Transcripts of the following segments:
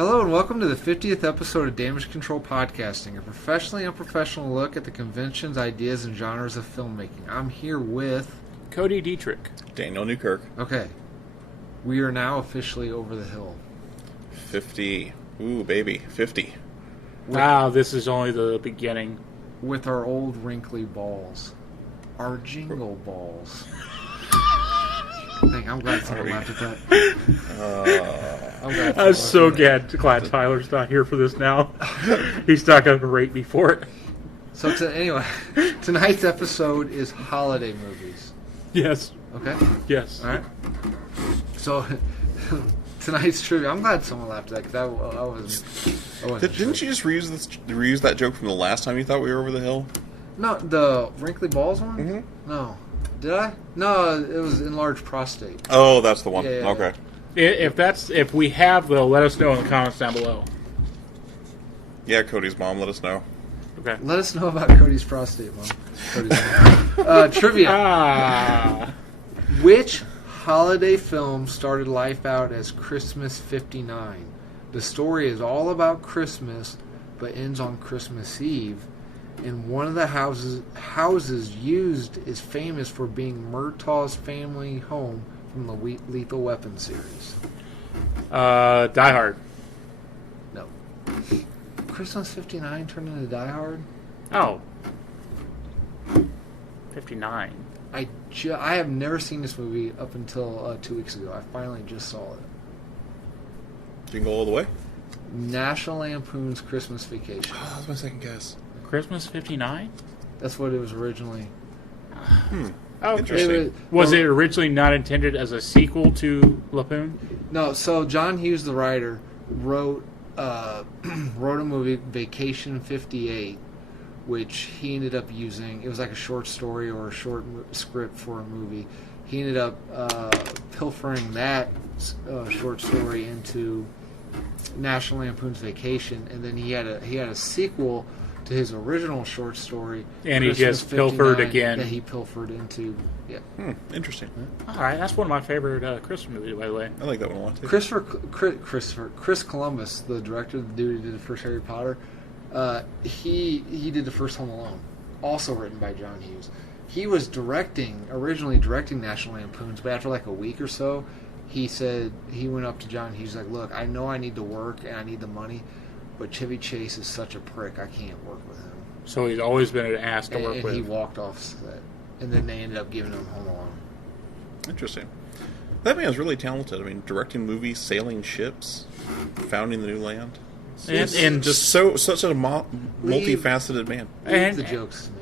Hello and welcome to the 50th episode of Damage Control Podcasting, a professionally unprofessional look at the conventions, ideas, and genres of filmmaking. I'm here with... Cody Dietrich. Daniel Newkirk. Okay. We are now officially over the hill. 50. Ooh, baby. 50. Wow, this is only the beginning. With our old wrinkly balls. Our jingle balls. I'm glad someone laughed at that. I'm so glad Tyler's not here for this now. He's not going to berate me for it. So anyway, tonight's episode is holiday movies. Yes. Okay? Yes. All right. So tonight's trivia. I'm glad someone laughed at that because I wasn't Didn't you just reuse that joke from the last time you thought we were over the hill? No, the wrinkly balls one? Mm-hmm. No. Did I? No, it was enlarged prostate. Oh, that's the one. Yeah. Okay. If we have, though, let us know in the comments down below. Yeah, Cody's mom, let us know. Okay. Let us know about Cody's prostate, Mom. Trivia. Which holiday film started life out as Christmas 59? The story is all about Christmas, but ends on Christmas Eve. And one of the houses used is famous for being Murtaugh's family home from the Lethal Weapon series. Die Hard. No. Christmas 59 turned into Die Hard? Oh. 59. I have never seen this movie up until 2 weeks ago. I finally just saw it. Jingle all the way? National Lampoon's Christmas Vacation. Oh, that was my second guess. Christmas 59? That's what it was originally. Oh, interesting. Was it originally not intended as a sequel to Lampoon? No, so John Hughes, the writer, wrote a movie, Vacation 58, which he ended up using. It was like a short story or a short script for a movie. He ended up pilfering that short story into National Lampoon's Vacation, and then he had a sequel to his original short story, and Christmas he just pilfered 59, again. that he pilfered into. Yeah. Interesting. All right, that's one of my favorite Christmas movies, by the way. I like that one a lot, too. Chris Columbus, the director, the dude who did the first Harry Potter, he did the first Home Alone, also written by John Hughes. He was originally directing National Lampoons, but after like a week or so, he said he went up to John Hughes like, "Look, I know I need to work and I need the money, but Chevy Chase is such a prick. I can't work with him." So he's always been an ass to work and with. He walked off set, and then they ended up giving him Home Alone. Interesting. That man is really talented. I mean, directing movies, sailing ships, founding the new land. And just such a multifaceted man. Leave the jokes to me.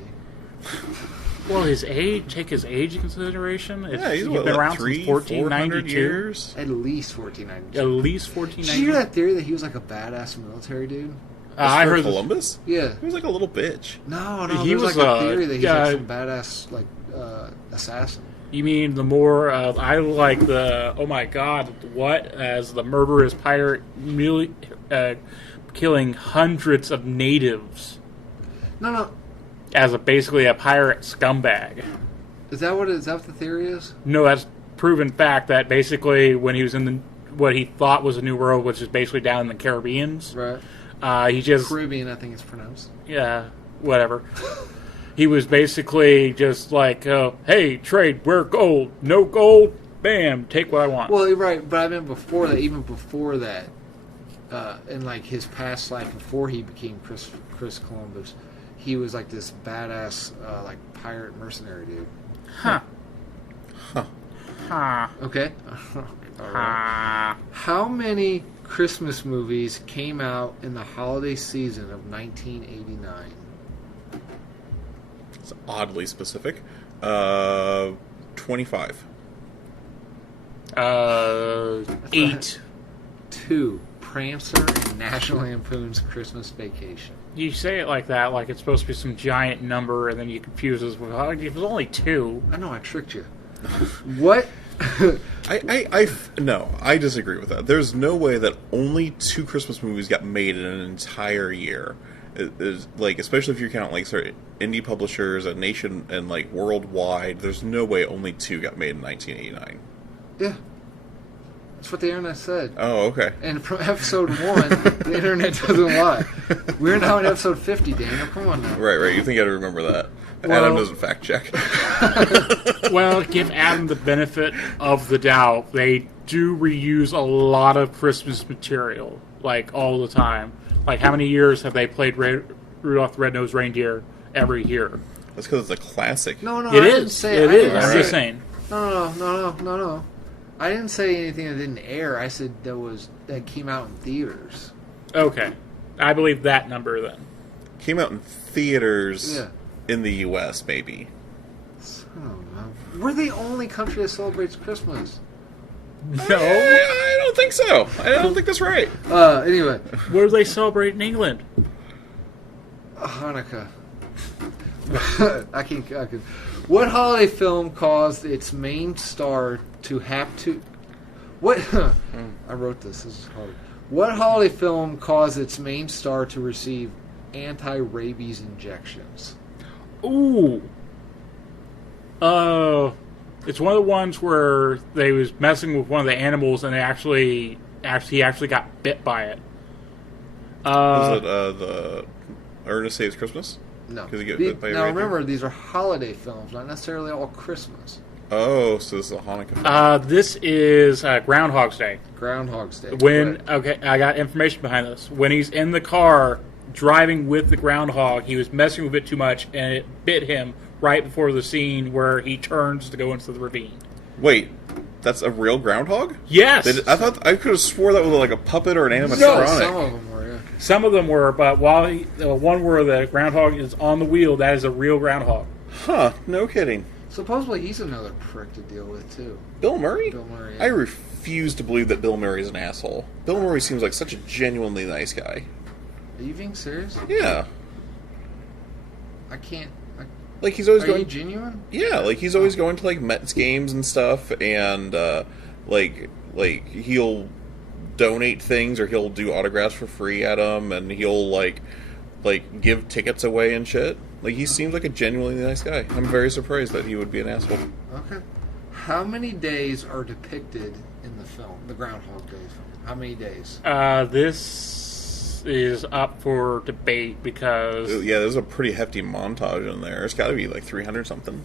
Well, his age, take his age into consideration. Yeah, he's been around since 1492. Years? At least 1492. At least Did 1492. you hear that theory that he was like a badass military dude? I heard Columbus? Yeah. He was like a little bitch. No, he there's was like a theory that he's like some badass assassin. You mean the more I like the oh my god what as the murderous pirate killing hundreds of natives. No. As basically a pirate scumbag. Is that what the theory is? No, that's proven fact that basically when he was in what he thought was a New World, which is basically down in the Caribbeans. Right. He just Caribbean, I think it's pronounced. Yeah, whatever. He was basically just like, hey, trade, we're gold. No gold, bam, take what I want. Well, you're right, but I meant before that, even before that, in like his past life, before he became Chris Columbus, he was like this badass, like pirate mercenary dude. Huh. Okay. All right. How many Christmas movies came out in the holiday season of 1989? It's oddly specific. 25. 8. 2. Prancer and National Lampoon's Christmas Vacation. You say it like that, like it's supposed to be some giant number, and then you confuse us with, oh, it was only 2. I know, I tricked you. What? No, I disagree with that. There's no way that only 2 Christmas movies got made in an entire year. Like, especially if you count like sort of indie publishers, a nation, and like worldwide. There's no way only 2 got made in 1989. Yeah. That's what the internet said. Oh, okay. And from episode 1, the internet doesn't lie. We're now in episode 50, Daniel. Come on now. Right. You think I'd remember that. Well- Adam doesn't fact check. Well, give Adam the benefit of the doubt. They do reuse a lot of Christmas material, like, all the time. Like, how many years have they played Rudolph the Red-Nosed Reindeer every year? That's because it's a classic. No, It I didn't is. say It I is. didn't I'm say- just saying. No. I didn't say anything that didn't air. I said that came out in theaters. Okay. I believe that number then. Came out in theaters Yeah. in the U.S., maybe. I don't know. We're the only country that celebrates Christmas. No. I don't think so. I don't think that's right. Anyway, What do they celebrate in England? Hanukkah. I can. What holiday film caused its main star to have to? What? I wrote this. This is hard. What holiday film caused its main star to receive anti-rabies injections? Ooh. It's one of the ones where they was messing with one of the animals and he actually got bit by it. Was it the Ernest Saves Christmas? No. 'Cause you get bit by a now reindeer? remember, these are holiday films, not necessarily all Christmas. Oh, so this is a Hanukkah film. This is Groundhog's Day. Groundhog's Day. correct. Okay, I got information behind this. When he's in the car driving with the groundhog, he was messing with it too much, and it bit him right before the scene where he turns to go into the ravine. Wait, that's a real groundhog? Yes, I thought I could have swore that was like a puppet or an animatronic. Some of them were. Yeah. some of them were, but while the one where the groundhog is on the wheel, that is a real groundhog. Huh? No kidding. Supposedly he's another prick to deal with too. Bill Murray? Bill Murray, yeah. I refuse to believe that Bill Murray is an asshole. Bill Murray seems like such a genuinely nice guy. Are you being serious? Yeah. I can't. Like he's always Are going. you genuine? Yeah, like he's always going to like Mets games and stuff, and like he'll donate things or he'll do autographs for free at them, and he'll like give tickets away and shit. Like he seems like a genuinely nice guy. I'm very surprised that he would be an asshole. Okay. How many days are depicted in the film, the Groundhog Day film? How many days? This is up for debate because, Yeah, there's a pretty hefty montage in there. It's got to be like 300 something.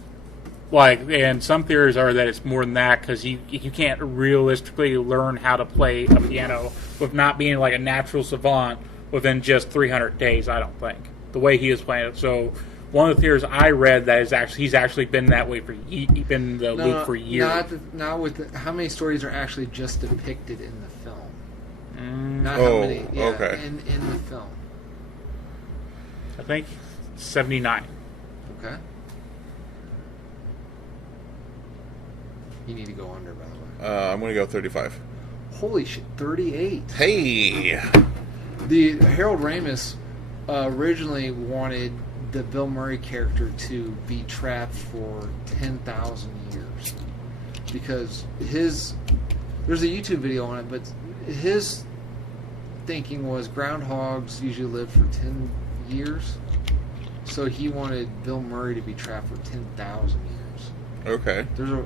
and some theories are that it's more than that because you can't realistically learn how to play a piano with not being like a natural savant within just 300 days. I don't think the way he is playing it. So one of the theories I read that is he's actually been that way been in the loop for years. Not with how many stories are actually just depicted in the film. Not Oh, how many. Yeah, okay. In the film. I think 79. Okay. You need to go under, by the way. I'm going to go 35. Holy shit, 38. Hey! The Harold Ramis originally wanted the Bill Murray character to be trapped for 10,000 years because there's a YouTube video on it, but his thinking was groundhogs usually live for 10 years, so he wanted Bill Murray to be trapped for 10,000 years. Okay. There's a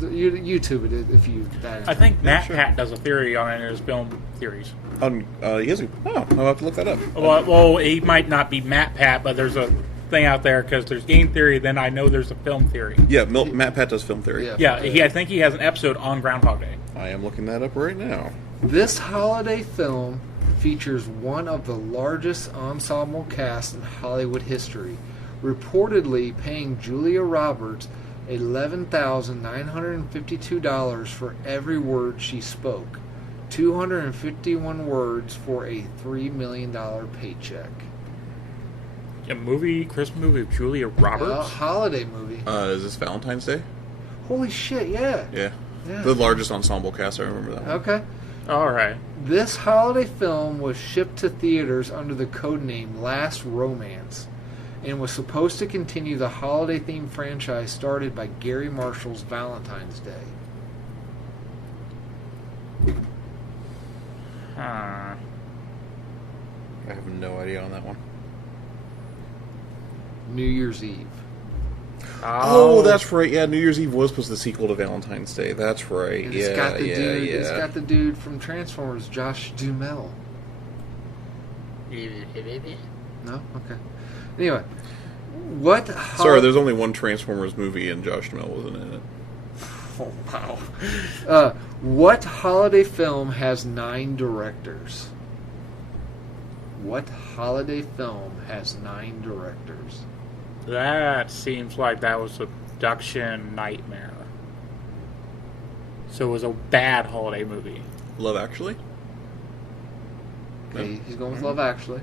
YouTube it if you. I think Matt Pat does a theory on it in his film theories. He has I'll have to look that up. Well, he might not be Matt Pat, but there's a thing out there because there's game theory. Then I know there's a film theory. Yeah, Matt Pat does film theory. Yeah. Yeah, I think he has an episode on Groundhog Day. I am looking that up right now. This holiday film features one of the largest ensemble casts in Hollywood history, reportedly paying Julia Roberts $11,952 for every word she spoke. 251 words for a $3 million paycheck. A Christmas movie with Julia A Roberts? holiday movie. Is this Valentine's Day? Holy shit, yeah. Yeah. Yeah. The largest ensemble cast, I remember that one. Okay. All right. This holiday film was shipped to theaters under the codename Last Romance and was supposed to continue the holiday-themed franchise started by Gary Marshall's Valentine's Day. I have no idea on that one. New Year's Eve. Oh, that's right. Yeah, New Year's Eve was supposed to be the sequel to Valentine's Day. That's right. And Yeah, it's got the yeah, dude. yeah. It's got the dude from Transformers, Josh Duhamel. No, okay. Anyway, what? Sorry, there's only one Transformers movie, and Josh Duhamel wasn't in it. Oh wow. What holiday film has 9 directors? What holiday film has 9 directors? That seems like that was a production nightmare. So it was a bad holiday movie. Love Actually? Okay, he's going with Love Actually.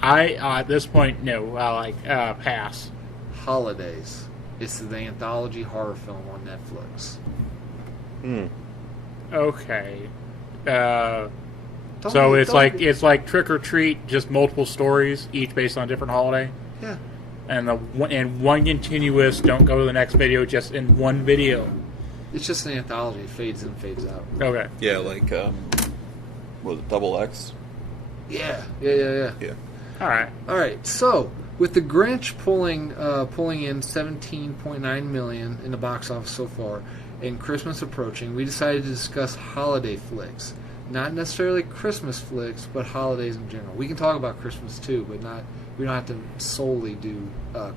I at this point, no. I like pass. Holidays. It's the anthology horror film on Netflix. Okay. Don't So be- it's don't like be- it's like Trick or Treat, just multiple stories, each based on a different holiday. Yeah. And one continuous. Don't go to the next video, just in one video. It's just an anthology. It fades in, fades out. Okay. Yeah, like, was it Double X? Yeah. Yeah. All right. All right. So with the Grinch pulling in 17.9 million in the box office so far, and Christmas approaching, we decided to discuss holiday flicks. Not necessarily Christmas flicks, but holidays in general. We can talk about Christmas too, but we don't have to solely do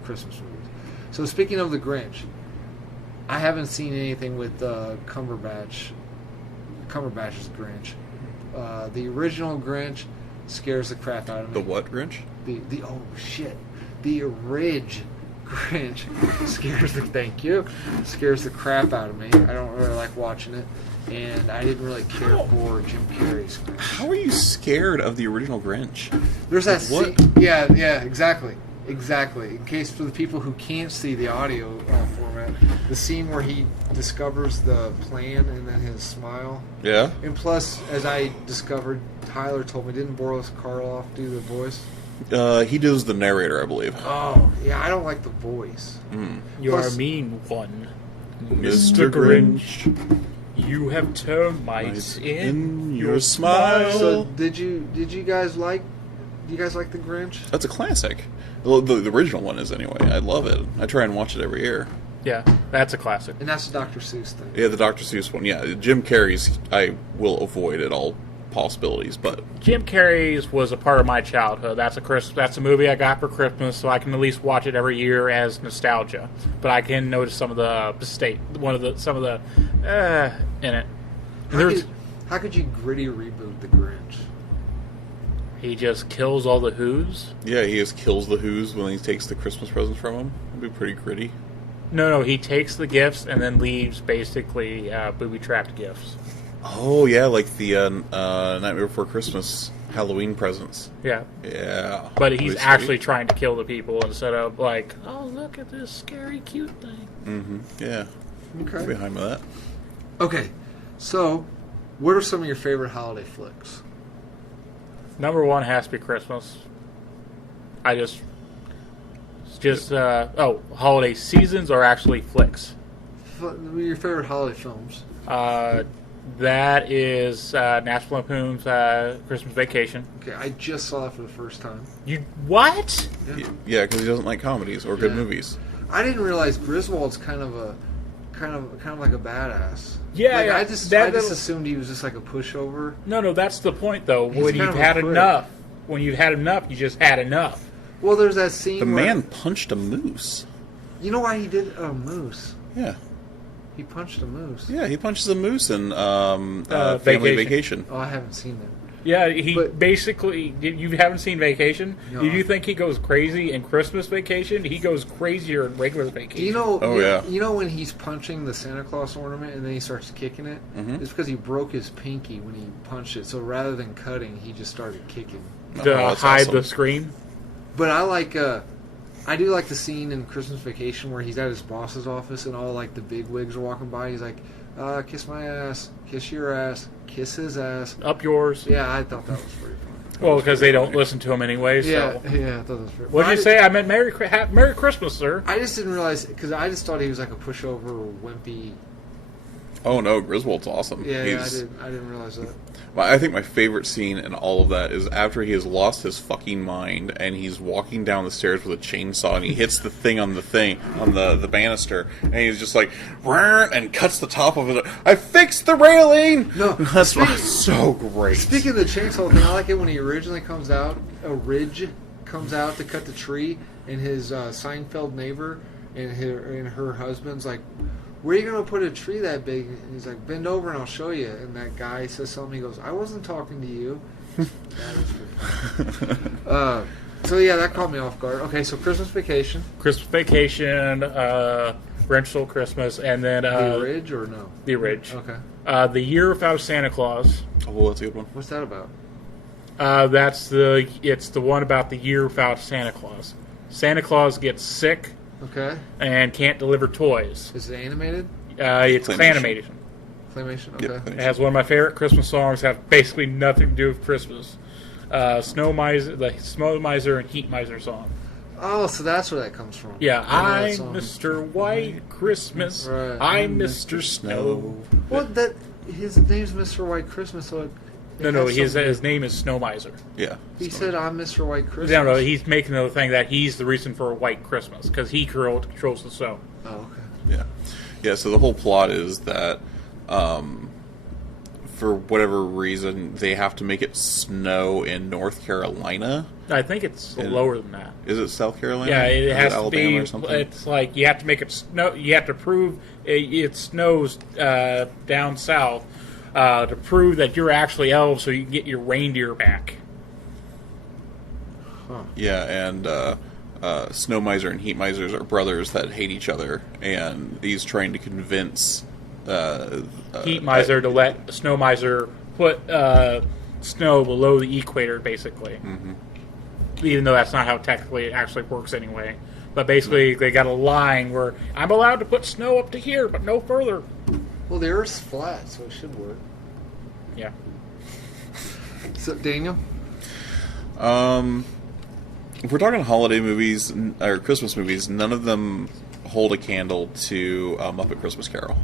Christmas movies. So speaking of the Grinch, I haven't seen anything with Cumberbatch's Grinch. The original Grinch scares the crap out of me. The what, Grinch? The oh shit. The Ridge Grinch scares the crap out of me. I don't really like watching it, and I didn't really care for Jim Carrey's Grinch. How are you scared of the original Grinch? There's that What? scene. Yeah, exactly. In case for the people who can't see the audio format, the scene where he discovers the plan and then his smile. Yeah? And plus, as I discovered, Tyler told me, didn't Boris Karloff do the voice? He does the narrator, I believe. Oh, yeah, I don't like the voice. You're Plus- a mean one, Mr. Grinch, You have termites in your smile. So did you guys like? Do you guys like the Grinch? That's a classic. Well, the original one is anyway. I love it. I try and watch it every year. Yeah, that's a classic. And that's the Dr. Seuss thing. Yeah, the Dr. Seuss one. Yeah, Jim Carrey's I will avoid at all possibilities, but Jim Carrey's was a part of my childhood. That's a movie I got for Christmas, so I can at least watch it every year as nostalgia. But I can notice some of the in it. How could you gritty reboot the Grinch? He just kills all the Who's. yeah, he just kills the Who's when he takes the Christmas presents from him. It'd be pretty gritty. No, he takes the gifts and then leaves basically booby-trapped gifts. Oh yeah, like the Nightmare Before Christmas Halloween presents. Yeah. Yeah, But he's Pretty actually sweet. trying to kill the people instead of like, oh, look at this scary, cute thing. Yeah, Okay. behind that. Okay. So, what are some of your favorite holiday flicks? Number one has to be Christmas. Holiday seasons are actually flicks. Your favorite holiday films? That is National Lampoon's Christmas Vacation. Okay, I just saw that for the first time. You what? Yeah, because he doesn't like comedies or good Yeah. movies. I didn't realize Griswold's kind of like a badass. Yeah, Like, yeah. I just That- assumed he was just like a pushover. No, that's the point though. He's When kind you've of a had prick. enough, you just had enough. Well, there's that scene. The where, man punched a moose. You know why he did a moose? Yeah, He punched a moose. yeah, he punches a moose in Family Vacation. Vacation. Oh, I haven't seen it. Yeah, he But- basically. You haven't seen Vacation? No. Did you think he goes crazy in Christmas Vacation? He goes crazier in regular Vacation. Do you know? Oh, yeah. You know when he's punching the Santa Claus ornament and then he starts kicking it? Mm-hmm. It's because he broke his pinky when he punched it. So rather than cutting, he just started kicking. Oh, to that's hide awesome. the scream? But I do like the scene in Christmas Vacation where he's at his boss's office and all like the big wigs are walking by. He's like, "Kiss my ass, kiss your ass, kiss his ass." Up yours? Yeah, I thought that was pretty funny. Well, because they don't listen to him anyway. So. Yeah, I thought that was pretty. What'd But you say? I meant Merry Christmas, sir. I just didn't realize because I just thought he was like a pushover, wimpy Oh no, Griswold's awesome. Yeah, I didn't realize that. I think my favorite scene in all of that is after he has lost his fucking mind and he's walking down the stairs with a chainsaw and he hits the thing on the banister and he's just like and cuts the top of it. I fixed the railing. No, that's so great. Speaking of the chainsaw thing, I like it when he originally comes out. A ridge comes out to cut the tree, and his Seinfeld neighbor and her husband's like, "Where are you going to put a tree that big?" And he's like, "Bend over and I'll show you." And that guy says something. He goes, "I wasn't talking to you." That was pretty funny. So yeah, that caught me off guard. Okay, so Christmas Vacation. Christmas Vacation, Grinch Stole Christmas, and then The Ridge or no? The Ridge. Okay. The Year Without Santa Claus. Oh, that's a good one. What's that about? It's the one about the year without Santa Claus. Santa Claus gets sick. Okay. And can't deliver toys. Is it animated? It's Claymation. animated. Claymation? Okay. Yep, It has one of my favorite Christmas songs. Have basically nothing to do with Christmas. The Snow Miser and Heat Miser song. Oh, so that's where that comes from. Yeah, I know that I'm song. Mr. White Christmas. Right. I'm Mr. Snow. Well, his name's Mr. White Christmas, so it No, has some- his name is Snow Miser. Yeah. He said, "I'm Mr. White Christmas." No, he's making the thing that he's the reason for a White Christmas because he controls the snow. Oh, okay. Yeah. Yeah, so the whole plot is that for whatever reason they have to make it snow in North Carolina. I think it's lower than that. Is it South Carolina? Yeah, Is it has to Alabama be. or something? It's like you have to make it snow. You have to prove it snows down south to prove that you're actually elves, so you can get your reindeer back. Huh. Yeah, and Snow Miser and Heat Misers are brothers that hate each other, and he's trying to convince Heat Miser to let Snow Miser put snow below the equator, basically. Mm-hmm. Even though that's not how technically it actually works anyway. But basically, they got a line where I'm allowed to put snow up to here, but no further. Well, the Earth's flat, so it should work. Yeah. So, Daniel? If we're talking holiday movies or Christmas movies, none of them hold a candle to Muppet Christmas Carol.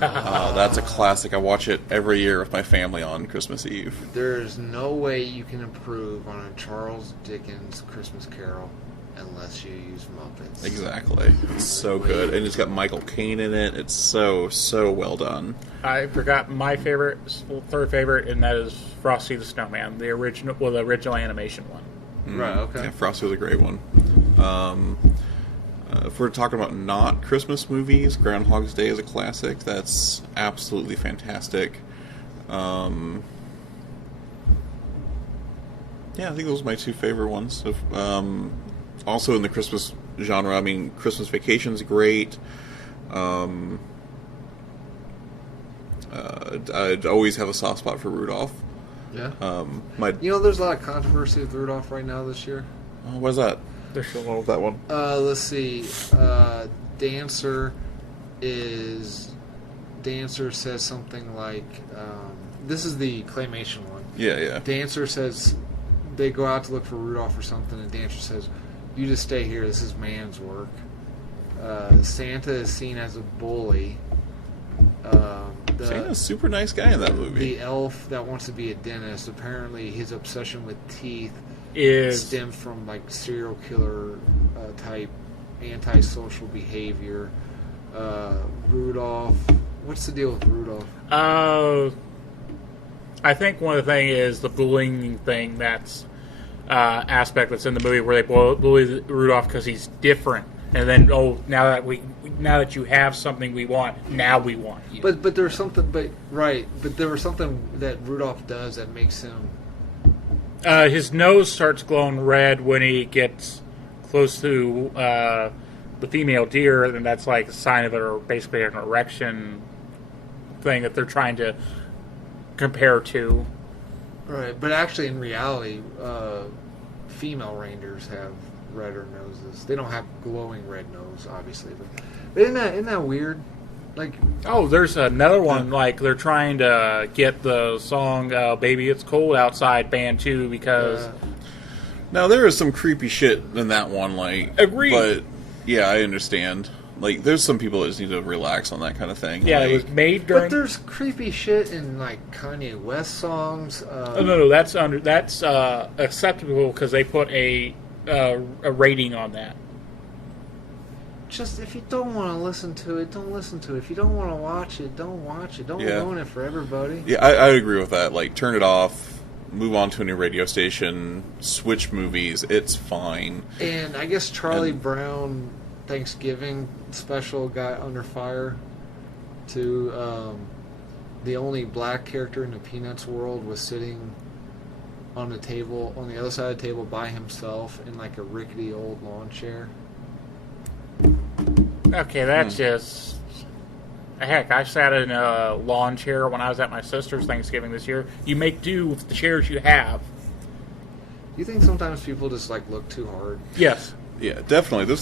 That's a classic. I watch it every year with my family on Christmas Eve. There's no way you can improve on a Charles Dickens Christmas Carol unless you use Muppets. Exactly. It's so good. And it's got Michael Caine in it. It's so well done. I forgot my favorite, third favorite, and that is Frosty the Snowman, the original animation one. Right, okay. Yeah, Frosty was a great one. If we're talking about not Christmas movies, Groundhog's Day is a classic. That's absolutely fantastic. Yeah, I think those are my two favorite ones. Also in the Christmas genre, I mean, Christmas Vacation's great. I'd always have a soft spot for Rudolph. Yeah. There's a lot of controversy with Rudolph right now this year. What is that? There's still What was that one? Let's see. Dancer says something like, this is the claymation one. Yeah. Dancer says they go out to look for Rudolph or something, and Dancer says, "You just stay here. This is man's work." Santa is seen as a bully. Santa's a super nice guy in that movie. The elf that wants to be a dentist, apparently his obsession with teeth stems from like serial killer type antisocial behavior. Rudolph, what's the deal with Rudolph? I think one of the things is the bullying thing. That's aspect that's in the movie where they bully Rudolph because he's different, and then now that you have something we want, now we want you. But there's something, but there was something that Rudolph does that makes him. His nose starts glowing red when he gets close to the female deer, and that's like a sign of it, or basically an erection thing that they're trying to compare to. Right, but actually in reality, female reindeers have redder noses. They don't have glowing red nose, obviously. But isn't that weird? Like, there's another one. Like they're trying to get the song "Baby It's Cold Outside" banned too because. Now there is some creepy shit in that one. Like, agreed. But yeah, I understand. Like, there's some people that just need to relax on that kind of thing. Yeah, like, it was made during. But there's creepy shit in like Kanye West songs. Oh, no, that's acceptable because they put a rating on that. Just if you don't want to listen to it, don't listen to it. If you don't want to watch it, don't watch it. Don't ruin it for everybody. Yeah, I agree with that. Like, turn it off, move on to a new radio station, switch movies. It's fine. And I guess Charlie Brown Thanksgiving special got under fire to the only black character in the Peanuts world was sitting on the table on the other side of the table by himself in like a rickety old lawn chair. Okay, that's just... Heck, I sat in a lawn chair when I was at my sister's Thanksgiving this year. You make do with the chairs you have. You think sometimes people just like look too hard? Yes. Yeah, definitely.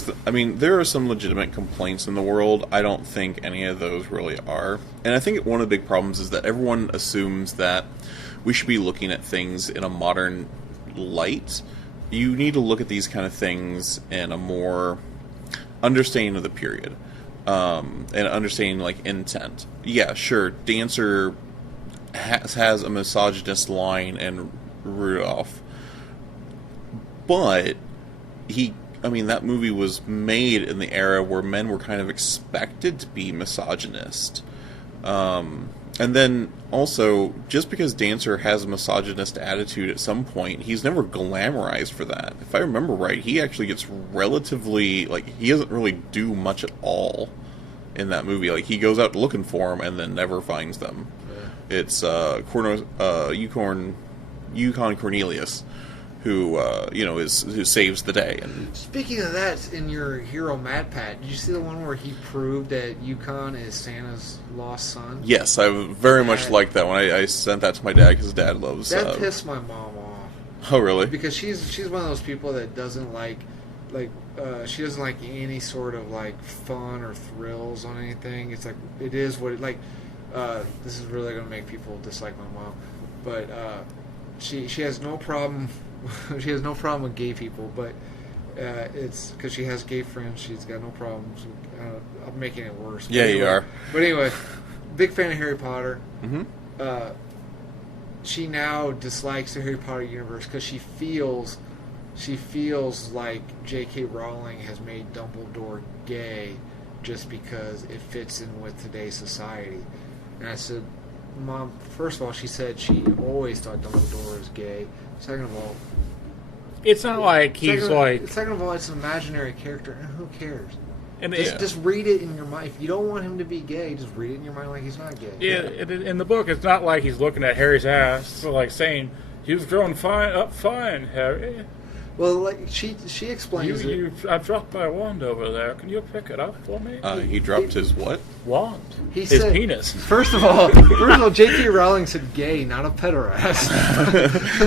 There are some legitimate complaints in the world. I don't think any of those really are. And I think one of the big problems is that everyone assumes that we should be looking at things in a modern light. You need to look at these kind of things in a more understanding of the period. And understanding, like, intent. Yeah, sure, Dancer has a misogynist line in Rudolph. But that movie was made in the era where men were kind of expected to be misogynist. And then, also, just because Dancer has a misogynist attitude at some point, he's never glamorized for that. If I remember right, he actually gets relatively, like, he doesn't really do much at all in that movie. Like, he goes out looking for them and then never finds them. Yeah. It's Yukon Cornelius who saves the day. And speaking of that, in your hero Mad Pat, did you see the one where he proved that Yukon is Santa's lost son? Yes, I very much liked that one. I sent that to my dad because his dad loves. That pissed my mom off. Oh, really? Because she's one of those people that doesn't like she doesn't like any sort of like fun or thrills on anything. It's like it is what it like. This is really gonna make people dislike my mom, but she has no problem. She has no problem with gay people, but it's because she has gay friends. She's got no problems. I'm making it worse. Yeah, anyway, you are. But anyway, big fan of Harry Potter. Mm-hmm. She now dislikes the Harry Potter universe because she feels like J.K. Rowling has made Dumbledore gay just because it fits in with today's society. And I said, Mom, first of all, she said she always thought Dumbledore was gay. Second of all, it's not like he's Second of all, it's an imaginary character, and who cares? And just read it in your mind. If you don't want him to be gay, just read it in your mind like he's not gay. Yeah, in the book, it's not like he's looking at Harry's ass, like saying, "You've grown fine, Harry." Well, like she explains I've dropped my wand over there. Can you pick it up for me? He dropped his what? Wand. His penis. First of all, J.K. Rowling said gay, not a pederast.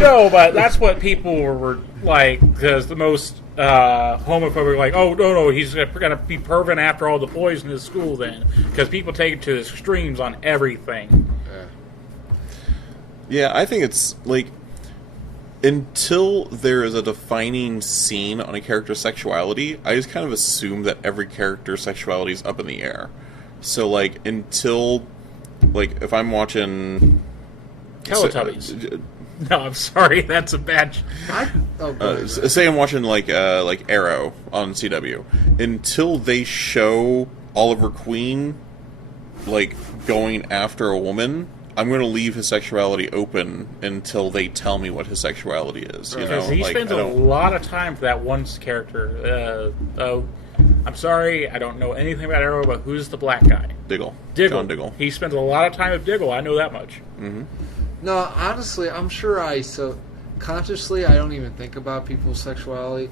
No, but that's what people were like, because the most homophobic, like, oh, no, he's going to be perving after all the boys in his school then. Because people take it to the extremes on everything. Yeah, I think it's, like, until there is a defining scene on a character's sexuality, I just kind of assume that every character's sexuality is up in the air. So, like, until, like, if I'm watching Teletubbies. No, I'm sorry, that's a bad... say I'm watching, like Arrow on CW. Until they show Oliver Queen, like, going after a woman, I'm going to leave his sexuality open until they tell me what his sexuality is. You know, he spends a lot of time for that one character. I'm sorry, I don't know anything about Arrow, but who's the black guy? Diggle. John Diggle. He spends a lot of time with Diggle. I know that much. Mm-hmm. No, honestly, I'm sure consciously I don't even think about people's sexuality.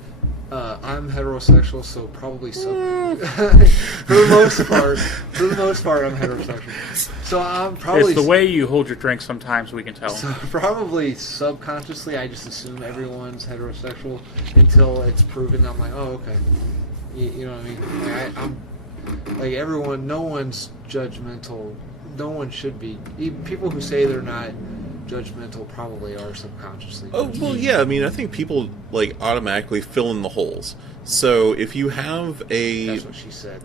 I'm heterosexual, so probably for the most part, I'm heterosexual. So I'm probably... It's the way you hold your drink sometimes, we can tell. So probably subconsciously, I just assume everyone's heterosexual until it's proven. I'm like, oh, okay. You know what I mean? Like, I'm like everyone. No one's judgmental. No one should be. Even people who say they're not judgmental probably are subconsciously. Oh, well, yeah. I mean, I think people like automatically fill in the holes. So if you have a... That's what she said.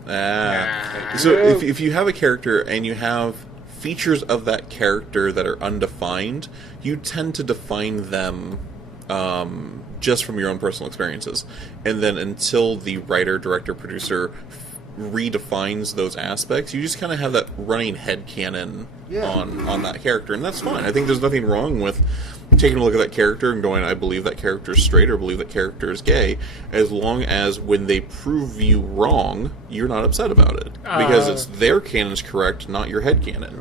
So if you have a character and you have features of that character that are undefined, you tend to define them just from your own personal experiences. And then until the writer, director, producer redefines those aspects, you just kind of have that running headcanon on that character. And that's fine. I think there's nothing wrong with taking a look at that character and going, I believe that character is straight or believe that character is gay, as long as when they prove you wrong, you're not upset about it. Because it's their canon's correct, not your head canon.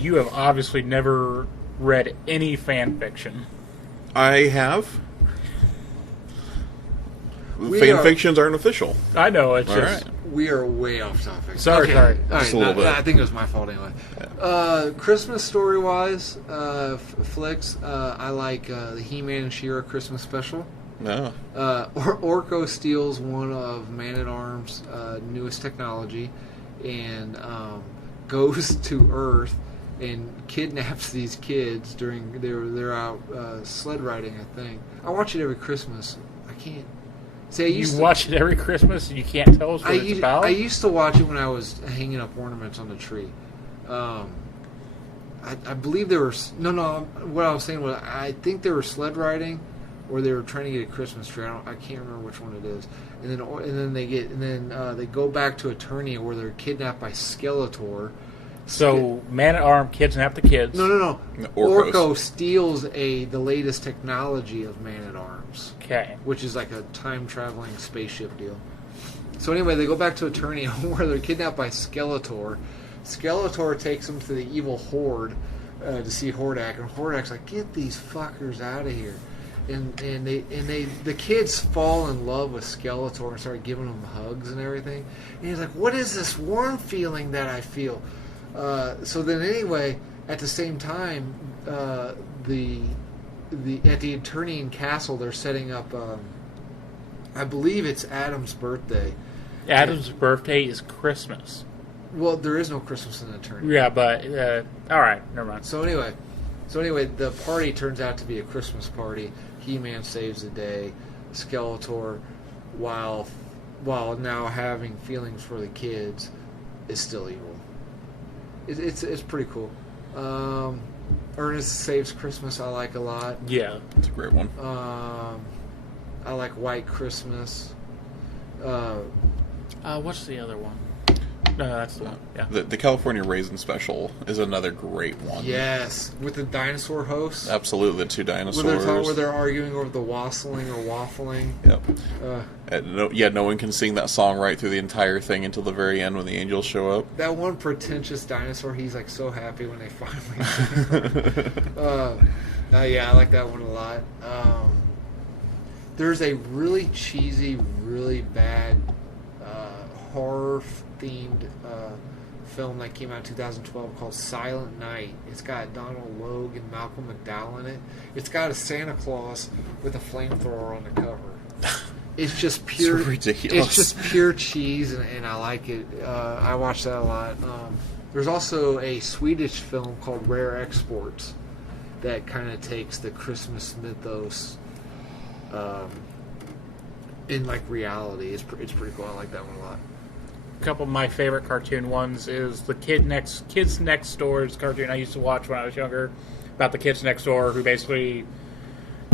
You have obviously never read any fan fiction. I have. Fan fictions aren't official. I know, it's All just... right. We are way off topic. Sorry. All right, Just a little bit. I think it was my fault anyway. Christmas story-wise, flicks, I like the He-Man and She-Ra Christmas special. No. Orko steals one of Man-at-Arms' newest technology and goes to Earth and kidnaps these kids during they're out sled riding, I think. I watch it every Christmas. I can't... See, You watch it every Christmas and you can't tell us what it's about? I used to watch it when I was hanging up ornaments on the tree. I believe there were... No, what I was saying was I think they were sled riding or they were trying to get a Christmas tree. I can't remember which one it is. And then they go back to Eternia where they're kidnapped by Skeletor. So, Man-at-Arm kidnap the kids. No. Orkos. Orko steals the latest technology of Man-at-Arms. Okay. Which is like a time-traveling spaceship deal. So anyway, they go back to Eternia where they're kidnapped by Skeletor. Skeletor takes them to the evil Horde to see Hordak, and Hordak's like, "Get these fuckers out of here!" And the kids fall in love with Skeletor and start giving him hugs and everything. And he's like, "What is this warm feeling that I feel?" So then anyway, at the same time, at the Eternian castle, they're setting up. I believe it's Adam's birthday. Adam's birthday is Christmas. Well, there is no Christmas in Eternia. Yeah, but all right, never mind. So anyway, the party turns out to be a Christmas party. He-Man saves the day. Skeletor, while now having feelings for the kids, is still evil. It's pretty cool. Ernest Saves Christmas I like a lot. Yeah. It's a great one. I like White Christmas. What's the other one? No, that's the one. Yeah. The California Raisin special is another great one. Yes, with the dinosaur hosts. Absolutely, the two dinosaurs. Where they're arguing over the wassailing or waffling. Yep. No one can sing that song right through the entire thing until the very end when the angels show up. That one pretentious dinosaur, he's like so happy when they finally yeah, I like that one a lot. There's a really cheesy, really bad horror-themed film that came out in 2012 called Silent Night. It's got Donald Logue and Malcolm McDowell in it. It's got a Santa Claus with a flamethrower on the cover. It's just pure... It's ridiculous. It's just pure cheese, and I like it. I watch that a lot. There's also a Swedish film called Rare Exports that kind of takes the Christmas mythos in like reality. It's pretty cool. I like that one a lot. A couple of my favorite cartoon ones is the Kids Next Door's cartoon I used to watch when I was younger, about the kids next door who basically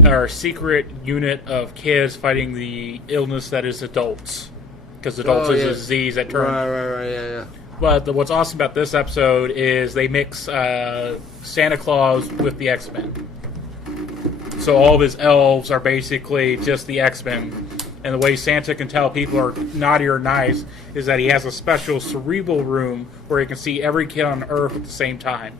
are a secret unit of kids fighting the illness that is adults, because adults is a disease that turns. Right, yeah. But what's awesome about this episode is they mix Santa Claus with the X-Men. So all of his elves are basically just the X-Men. And the way Santa can tell people are naughty or nice is that he has a special cerebral room where he can see every kid on Earth at the same time.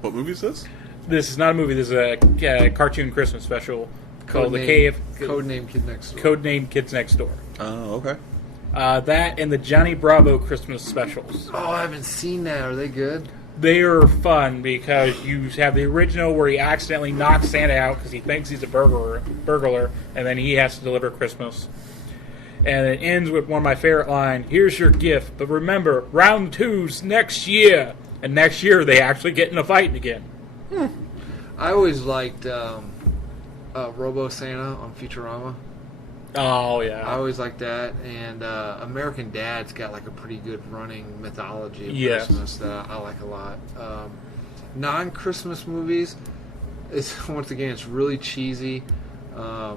What movie is this? This is not a movie. This is a cartoon Christmas special called The Cave. Codename Kid Next Door. Codename Kids Next Door. Oh, okay. That and the Johnny Bravo Christmas specials. Oh, I haven't seen that. Are they good? They are fun because you have the original where he accidentally knocks Santa out because he thinks he's a burglar, and then he has to deliver Christmas. And it ends with one of my favorite lines, "Here's your gift, but remember, round two's next year." And next year they actually get in a fight again. I always liked Robo Santa on Futurama. Oh yeah. I always liked that, and American Dad's got like a pretty good running mythology of Yes. Christmas that I like a lot. Non-Christmas movies, it's once again it's really cheesy. A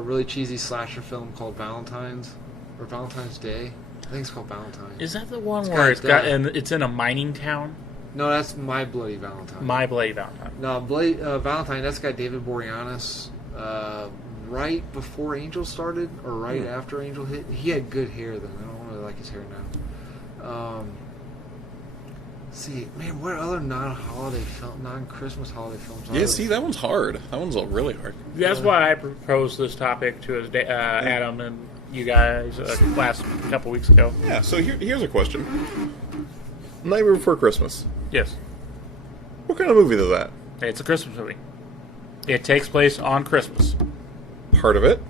really cheesy slasher film called Valentine's or Valentine's Day. I think it's called Valentine's. Is that the one It's where got it's in a mining town? No, that's My Bloody Valentine. My Bloody Valentine. No, Valentine. That's got David Boreanaz. Right before Angel started, or right after Angel hit. He had good hair then. I don't really like his hair now. See, man, what other non-Christmas holiday films? Yeah, see, that one's hard. That one's really hard. That's why I proposed this topic to Adam and you guys last couple weeks ago. Yeah, so here's a question. Nightmare Before Christmas. Yes, What kind of movie is that? it's a Christmas movie. It takes place on Christmas. Part of it.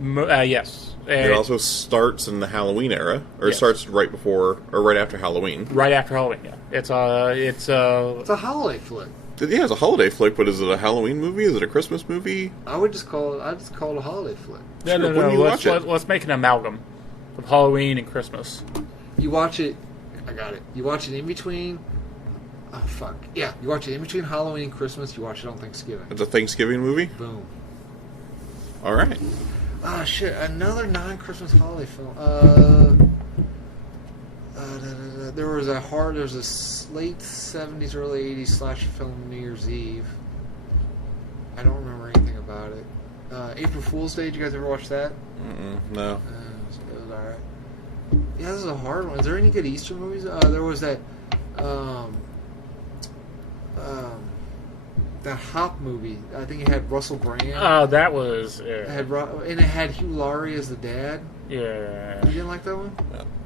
Yes. It also starts in the Halloween era, or Yes. starts right before or right after Halloween. Right after Halloween, yeah. It's It's a holiday flick. Yeah, it's a holiday flick, but is it a Halloween movie? Is it a Christmas movie? I'd just call it a holiday flick. No, Sure, when do you watch it? Let's make an amalgam of Halloween and Christmas. You watch it. I got it. You watch it in between. Oh fuck yeah! You watch it in between Halloween and Christmas. You watch it on Thanksgiving. It's a Thanksgiving movie? Boom. All right. Ah shit! Another non-Christmas holiday film. There was a late '70s, early '80s slasher film, New Year's Eve. I don't remember anything about it. April Fool's Day. Did you guys ever watch that? No. It was alright. Yeah, this is a hard one. Is there any good Easter movies? There was that that Hop movie. I think it had Russell Brand. Oh, that was... It had Hugh Laurie as the dad. yeah. You didn't like that one?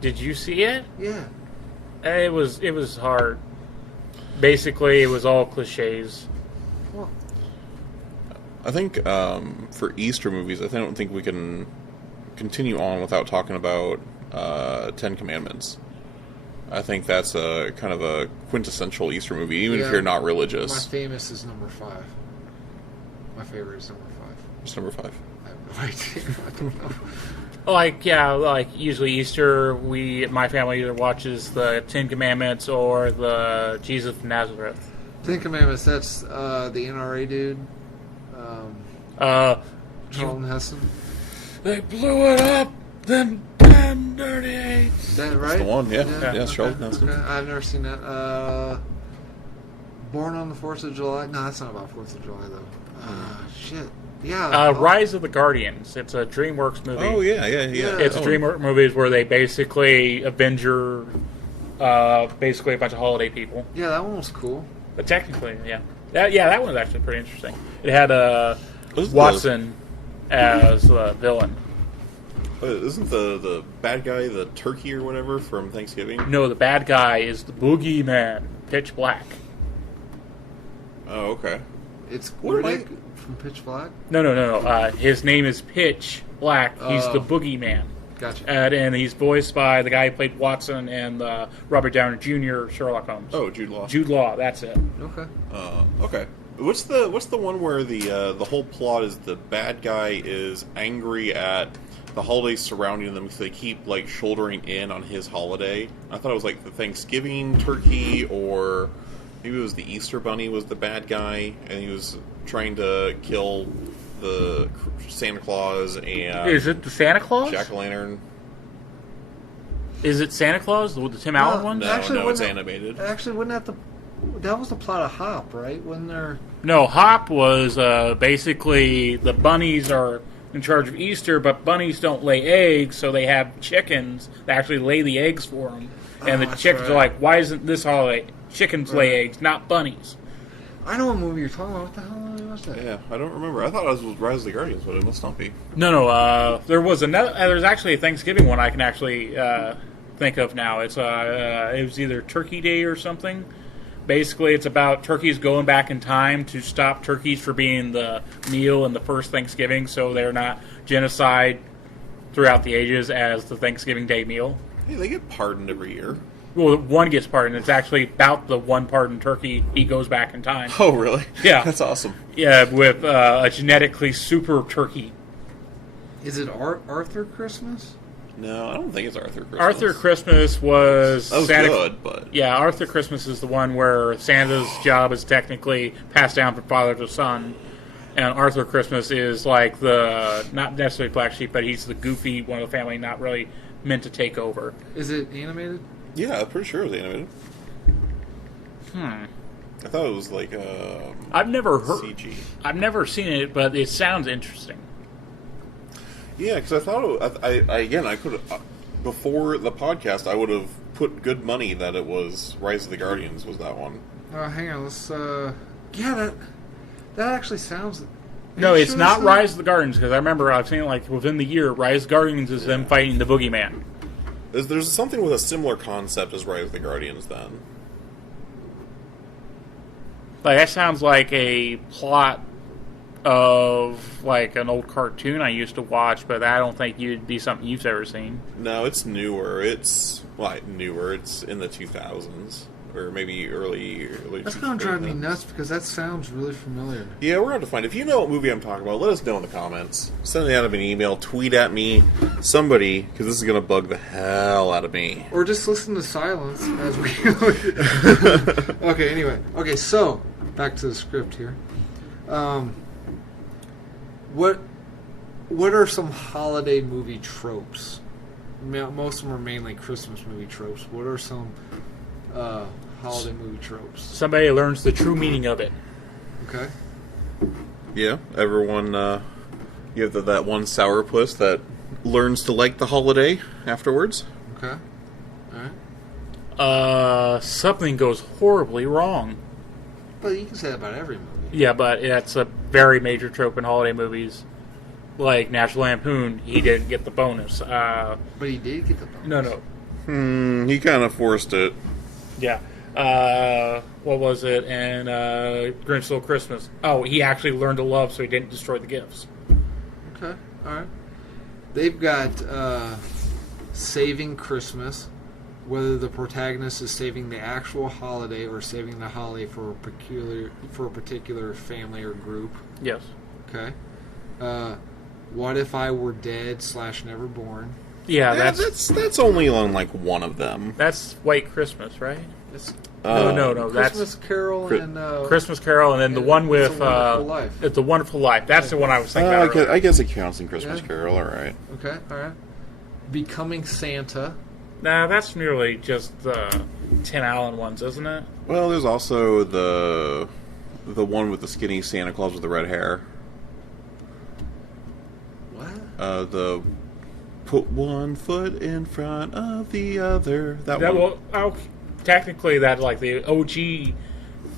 Did you see it? Yeah. It was hard. Basically, it was all cliches. Well, I think for Easter movies, I don't think we can continue on without talking about Ten Commandments. I think that's a kind of a quintessential Easter movie, even if Yeah. you're not religious. my famous is number 5. My favorite is number 5. It's number 5. I have no idea. I don't know. Like usually Easter, my family either watches the Ten Commandments or the Jesus of Nazareth. Ten Commandments. That's the NRA dude. Charlton Heston. They blew it up, them damn dirty apes. Is that right? That's the one, yeah. Okay, Charlton Heston. okay. I've never seen that. Born on the 4th of July. No, that's not about 4th of July, though. Shit. Yeah. Rise of the Guardians. It's a DreamWorks movie. Oh, yeah. It's Oh, DreamWorks movies where they basically Avenger, basically a bunch of holiday people. Yeah, that one was cool. But technically, yeah. That one was actually pretty interesting. It had Isn't Watson as the villain. Isn't the bad guy the turkey or whatever from Thanksgiving? No, the bad guy is the boogeyman, Pitch Black. Oh, okay. It's What am I- Riddick from Pitch Black. No. His name is Pitch Black. He's the Oh. boogeyman. Gotcha. And he's voiced by the guy who played Watson and Robert Downey Jr. Sherlock Holmes. Oh, Jude Law. Jude Law, that's it. Okay. Okay. What's the one where the whole plot is the bad guy is angry at the holidays surrounding them because they keep like shouldering in on his holiday? I thought it was like the Thanksgiving turkey, or maybe it was the Easter bunny was the bad guy, and he was trying to kill the Santa Claus and Is it the Santa Claus? Jack-o'-lantern. Is it Santa Claus, the Tim Allen one? No, Actually, it's wasn't animated. Actually, wasn't that was the plot of Hop, right? When they're No, Hop was basically the bunnies are in charge of Easter, but bunnies don't lay eggs, so they have chickens that actually lay the eggs for them. And the that's chickens right. are like, why isn't this holiday? Chickens lay eggs, not bunnies. I know what movie you're talking about. What the hell was that? Yeah, I don't remember. I thought it was Rise of the Guardians, but it must not be. No. There was another. There's actually a Thanksgiving one I can actually think of now. It was either Turkey Day or something. Basically, it's about turkeys going back in time to stop turkeys for being the meal in the first Thanksgiving, so they're not genocide throughout the ages as the Thanksgiving Day meal. Hey, they get pardoned every year. Well, one gets pardoned. It's actually about the one pardoned turkey. He goes back in time. Oh, really? Yeah. That's awesome. Yeah, with a genetically super turkey. Is it Arthur Christmas? No, I don't think it's Arthur Christmas. Arthur Christmas was Santa. Good, but Yeah, Arthur Christmas is the one where Santa's job is technically passed down from father to son, and Arthur Christmas is like the not necessarily black sheep, but he's the goofy one of the family, not really meant to take over. Is it animated? yeah, I'm pretty sure it was animated. I thought it was like I've never heard. CG. I've never seen it, but it sounds interesting. Yeah, because I thought I could before the podcast I would have put good money that it was Rise of the Guardians was that one. Hang on, let's. Yeah, that actually sounds. No, it's not Rise. Rise of the Guardians, because I remember I've seen it like within the year. Rise of the Guardians is them fighting the boogeyman. There's something with a similar concept as Rise of the Guardians then. Like that sounds like a plot of like an old cartoon I used to watch, but I don't think it'd be something you've ever seen. No, it's newer. It's newer. It's in the 2000s or maybe early. That's gonna drive me nuts because that sounds really familiar. Yeah, we're going to find. If you know what movie I'm talking about, let us know in the comments. Send me out of an email, tweet at me, somebody, because this is going to bug the hell out of me. Or just listen to silence as we. Okay. Anyway. Okay. So back to the script here. What are some holiday movie tropes? Most of them are mainly Christmas movie tropes. What are some holiday movie tropes? Somebody learns the true meaning of it. Okay. Yeah, everyone. You have that one sourpuss that learns to like the holiday afterwards. Okay. All right. Something goes horribly wrong. But you can say that about every movie. Yeah, but that's a very major trope in holiday movies. Like National Lampoon, he didn't get the bonus. But he did get the bonus. No. He kind of forced it. Yeah. What was it? And Grinch Stole Christmas. Oh, he actually learned to love, so he didn't destroy the gifts. Okay. All right. They've got Saving Christmas. Whether the protagonist is saving the actual holiday or saving the holiday for a particular family or group. Yes. Okay. What If I Were Dead / Never Born? Yeah, that's only on like one of them. that's White Christmas, right? It's No. Christmas That's Carol and Christmas Carol, and then the one with It's a Wonderful Life. It's a Wonderful Life. That's the one I was thinking about. I guess it counts in Christmas Yeah. Carol. All right. Okay. All right. Becoming Santa. Nah, that's merely just the Tim Allen ones, isn't it? Well, there's also the one with the skinny Santa Claus with the red hair. What? The put one foot in front of the other. That one. Well, technically, that like the OG,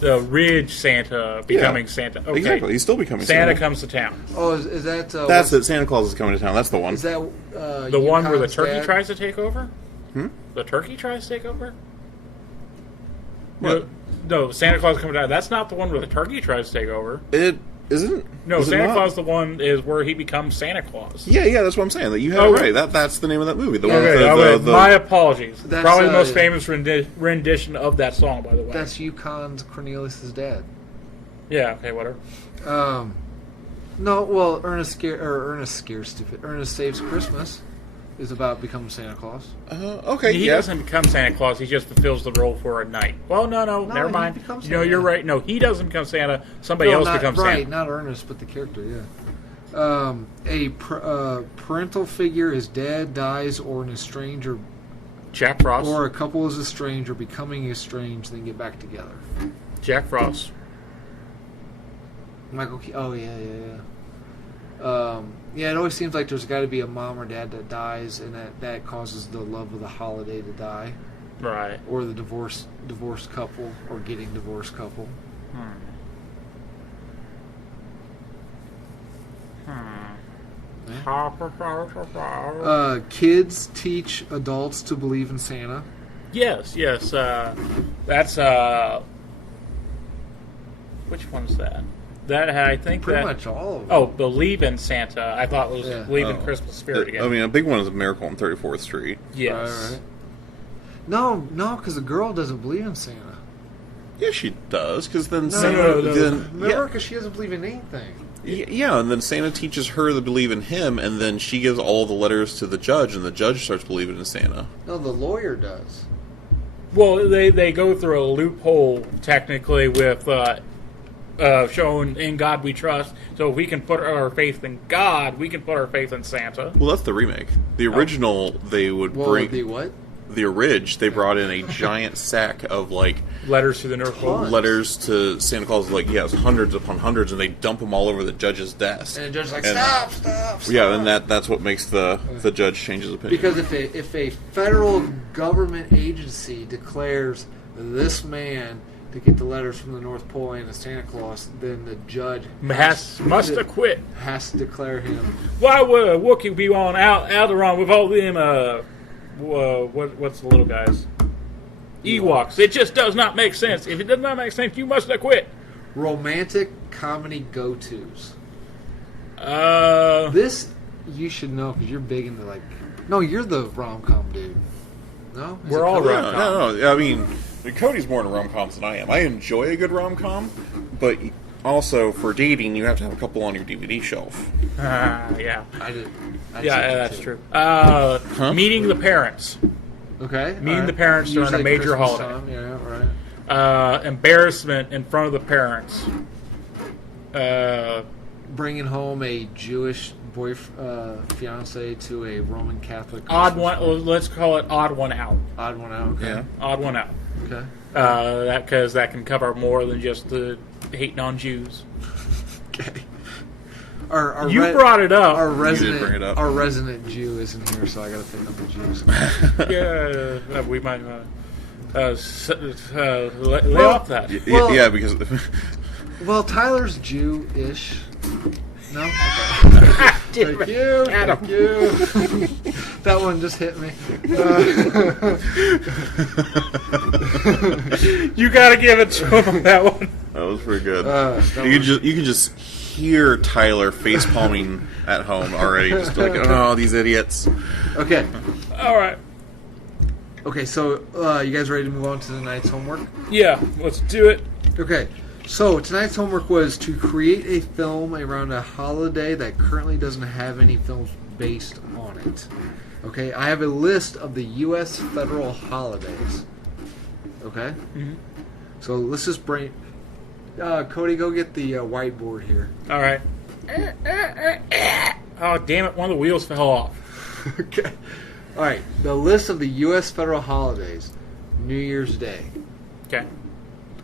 the Ridge Santa becoming Santa. Okay. Exactly. He's still becoming Santa Santa. comes to town. Oh, is that? That's it. Santa Claus is coming to town. That's the one. Is that The one where the Yukon's turkey dad? tries to take over? Hmm? The turkey tries to take over? What? No, Santa Claus coming down. That's not the one where the turkey tries to take over. It isn't. No, is it Santa not? Claus, the one is where he becomes Santa Claus. Yeah, that's what I'm saying. That you have Oh, it right. That's the name of that movie. The one Okay, with the my apologies. That's, Probably the most famous rendition of that song, by the way. That's Yukon's Cornelius' dad. Yeah, okay, whatever. No, well, Ernest Saves Christmas is about becoming Santa Claus. okay. He yeah. doesn't become Santa Claus, he just fulfills the role for a night. Well, no, No, never he mind. becomes No, Santa. you're right. No, he doesn't become Santa. Somebody No, else not, becomes right, Santa. not Ernest, but the character, yeah. A parental figure is dead, dies, or an estranged, Jack Frost. or a couple is estranged or becoming estranged, then get back together. Jack Frost. Michael Keaton. Oh, yeah. Yeah, it always seems like there's got to be a mom or dad that dies, and that causes the love of the holiday to die, Right. or the divorced couple, or getting divorced couple. Kids teach adults to believe in Santa. Yes. That's which one's that? That I think Pretty that. much all of them. Oh, believe in Santa. I thought it was Yeah. believe in Christmas spirit again. I mean, a big one is a Miracle on 34th Street. Yes. Right. No, because the girl doesn't believe in Santa. Yeah, she does, because then No, Santa... no. Then, Remember, because she doesn't believe in anything. yeah, and then Santa teaches her to believe in him, and then she gives all the letters to the judge, and the judge starts believing in Santa. No, the lawyer does. Well, they go through a loophole technically with showing in God we trust. So if we can put our faith in God, we can put our faith in Santa. Well, that's the remake. The original, they would bring... The what? The Orig, they brought in a giant sack of, like... Letters to the North Pole. letters to Santa Claus, like, yes, hundreds upon hundreds, and they dump them all over the judge's desk. And the judge's like, stop. Yeah, and that's what makes the judge change his opinion. Because if a federal government agency declares this man to get the letters from the North Pole and to Santa Claus, then the judge must acquit. Has to declare him. Why would a Wookiee be on Alderaan with all them, what's the little guys? Ewoks. It just does not make sense. If it does not make sense, you must acquit. Romantic comedy go-tos. Uh, This you should know because you're big into like. No, you're the rom-com dude. No, Is We're it all Cody? rom-com. No, I mean, Cody's more into rom-coms than I am. I enjoy a good rom-com, but also for dating, you have to have a couple on your DVD shelf. yeah. I did. Yeah, that's true. Meeting the parents. Okay. Meeting the parents during a Usually major Christmas holiday. time, yeah, right. Embarrassment in front of the parents. Bringing home a Jewish fiance to a Roman Catholic. Odd Christmas one. party. Let's call it odd one out. Odd one out. Okay. Yeah. Odd one out. Okay. Because that can cover more than just the hating on Jews. Okay. You brought it up. Our did bring it up. resident Jew isn't here, so I got to pick up the Jews. Yeah, we might lay off that. Well- Yeah, because... Well, Tyler's Jew-ish. No. Okay. Thank you. Adam. Thank you. That one just hit me. You got to give it to him on that one. That was pretty good. That You can just hear Tyler face palming at home already, just like, oh, these idiots. Okay. All right. Okay, so you guys ready to move on to tonight's homework? Yeah, let's do it. Okay, so tonight's homework was to create a film around a holiday that currently doesn't have any films based on it. Okay, I have a list of the U.S. federal holidays. Okay? Mhm. So let's just bring... Cody, go get the whiteboard here. All right. Oh, damn it. One of the wheels fell off. Okay. All right, the list of the U.S. federal holidays. New Year's Day. Okay.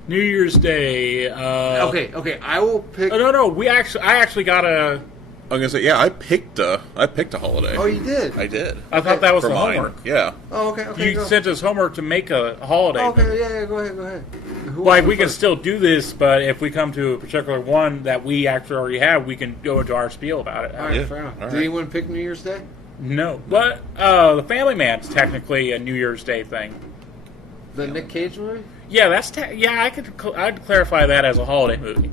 New Year's Day. Okay, I will pick... Oh, no. I actually got a... I'm gonna say, yeah, I picked a holiday. Oh, you did? I did. I thought that was For the mine. homework. Yeah. Oh, okay, You go. sent us homework to make a holiday. Okay, yeah, go ahead. Who Like, wants we to can first? still do this, but if we come to a particular one that we actually already have, we can go into our spiel about it. All right, Yeah, fair enough. all Did right. anyone pick New Year's Day? No. But The Family Man's technically a New Year's Day thing. The Nick Cage movie? Yeah, I'd clarify that as a holiday movie.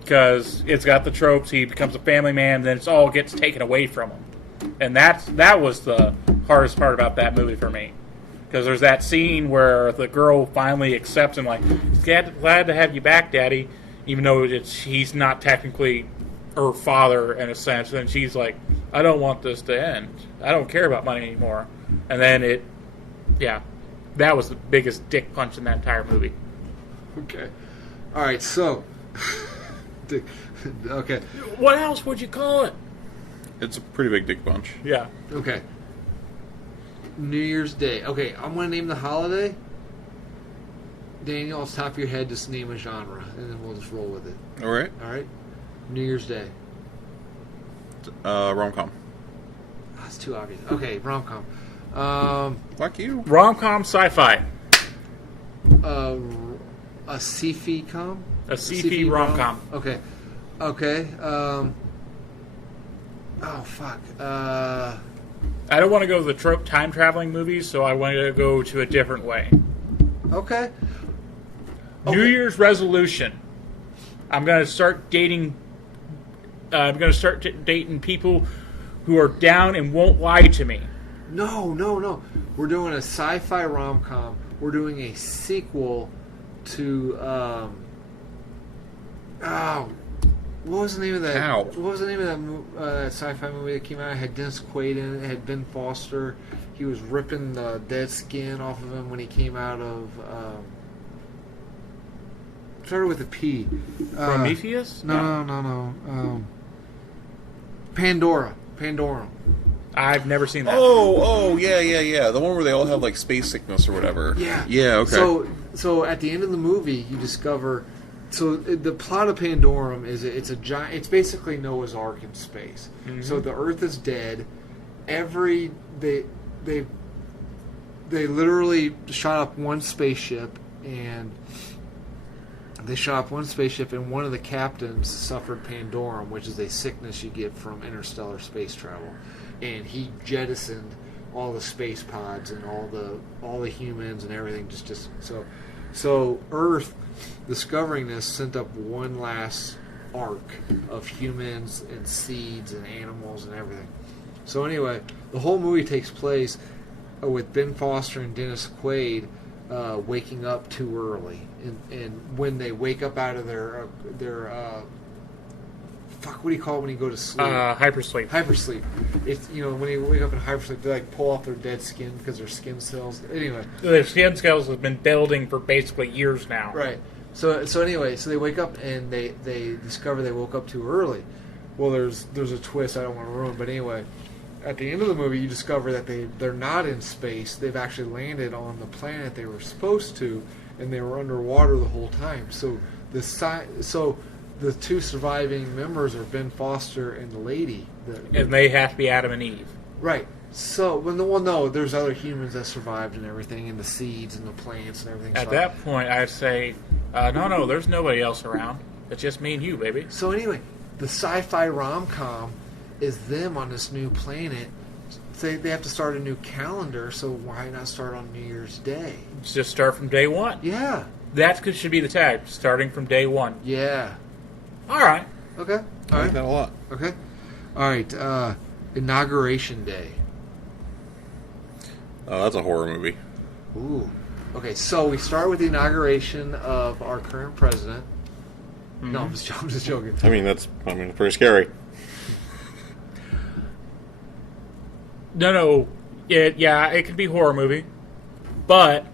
Because it's got the tropes, he becomes a family man, then it all gets taken away from him. And that was the hardest part about that movie for me. Because there's that scene where the girl finally accepts him, like, glad to have you back, Daddy, even though he's not technically her father in a sense. And she's like, I don't want this to end. I don't care about money anymore. And then that was the biggest dick punch in that entire movie. Okay. All right, so... okay. What else would you call it? It's a pretty big dick punch. Yeah. Okay. New Year's Day. Okay, I'm going to name the holiday. Daniel, off the top of your head, just name a genre, and then we'll just roll with it. All right. All right? New Year's Day. Rom-com. That's too obvious. Okay, rom-com. Fuck you. Rom-com sci-fi. A sci-fi com? A sci-fi rom-com. Okay. Oh, fuck. I don't want to go to the trope time-traveling movies, so I want to go to a different way. Okay. New Year's resolution. I'm going to start dating... dating people who are down and won't lie to me. No. We're doing a sci-fi rom-com. We're doing a sequel to what was the name of that? How? What was the name of that sci-fi movie that came out? It had Dennis Quaid in it. It had Ben Foster. He was ripping the dead skin off of him when he came out of. Started with a P. Prometheus? No. Pandorum. I've never seen that. Yeah. The one where they all have like space sickness or whatever. Yeah. Yeah. Okay. So at the end of the movie, you discover. So the plot of Pandorum is it's a giant. It's basically Noah's Ark in space. Mm-hmm. So the Earth is dead. They literally shot up one spaceship and. They shot up one spaceship, and one of the captains suffered Pandorum, which is a sickness you get from interstellar space travel. And he jettisoned all the space pods and all the humans and everything. So Earth, discovering this, sent up one last ark of humans and seeds and animals and everything. So anyway, the whole movie takes place with Ben Foster and Dennis Quaid waking up too early, and when they wake up out of their what do you call it when you go to sleep? Hypersleep. Hypersleep. It's when they wake up in hypersleep, they like pull off their dead skin because their skin cells. Anyway, their skin cells have been building for basically years now. Right. So anyway, they wake up and they discover they woke up too early. Well, there's a twist I don't want to ruin, but anyway. At the end of the movie, you discover that they're not in space. They've actually landed on the planet they were supposed to, and they were underwater the whole time. So the two surviving members are Ben Foster and the lady. And they have to be Adam and Eve. Right. So, no, there's other humans that survived and everything, and the seeds and the plants and everything. At that point, I'd say, no, there's nobody else around. It's just me and you, baby. So anyway, the sci-fi rom-com is them on this new planet. They have to start a new calendar, so why not start on New Year's Day? Just start from day one. Yeah. That should be the tag, starting from day one. Yeah. All right. Okay. I like that a lot. Okay. All right. Inauguration Day. Oh, that's a horror movie. Ooh. Okay, so we start with the inauguration of our current president. Mm-hmm. No, I'm just joking. It's pretty scary. No. It could be a horror movie, but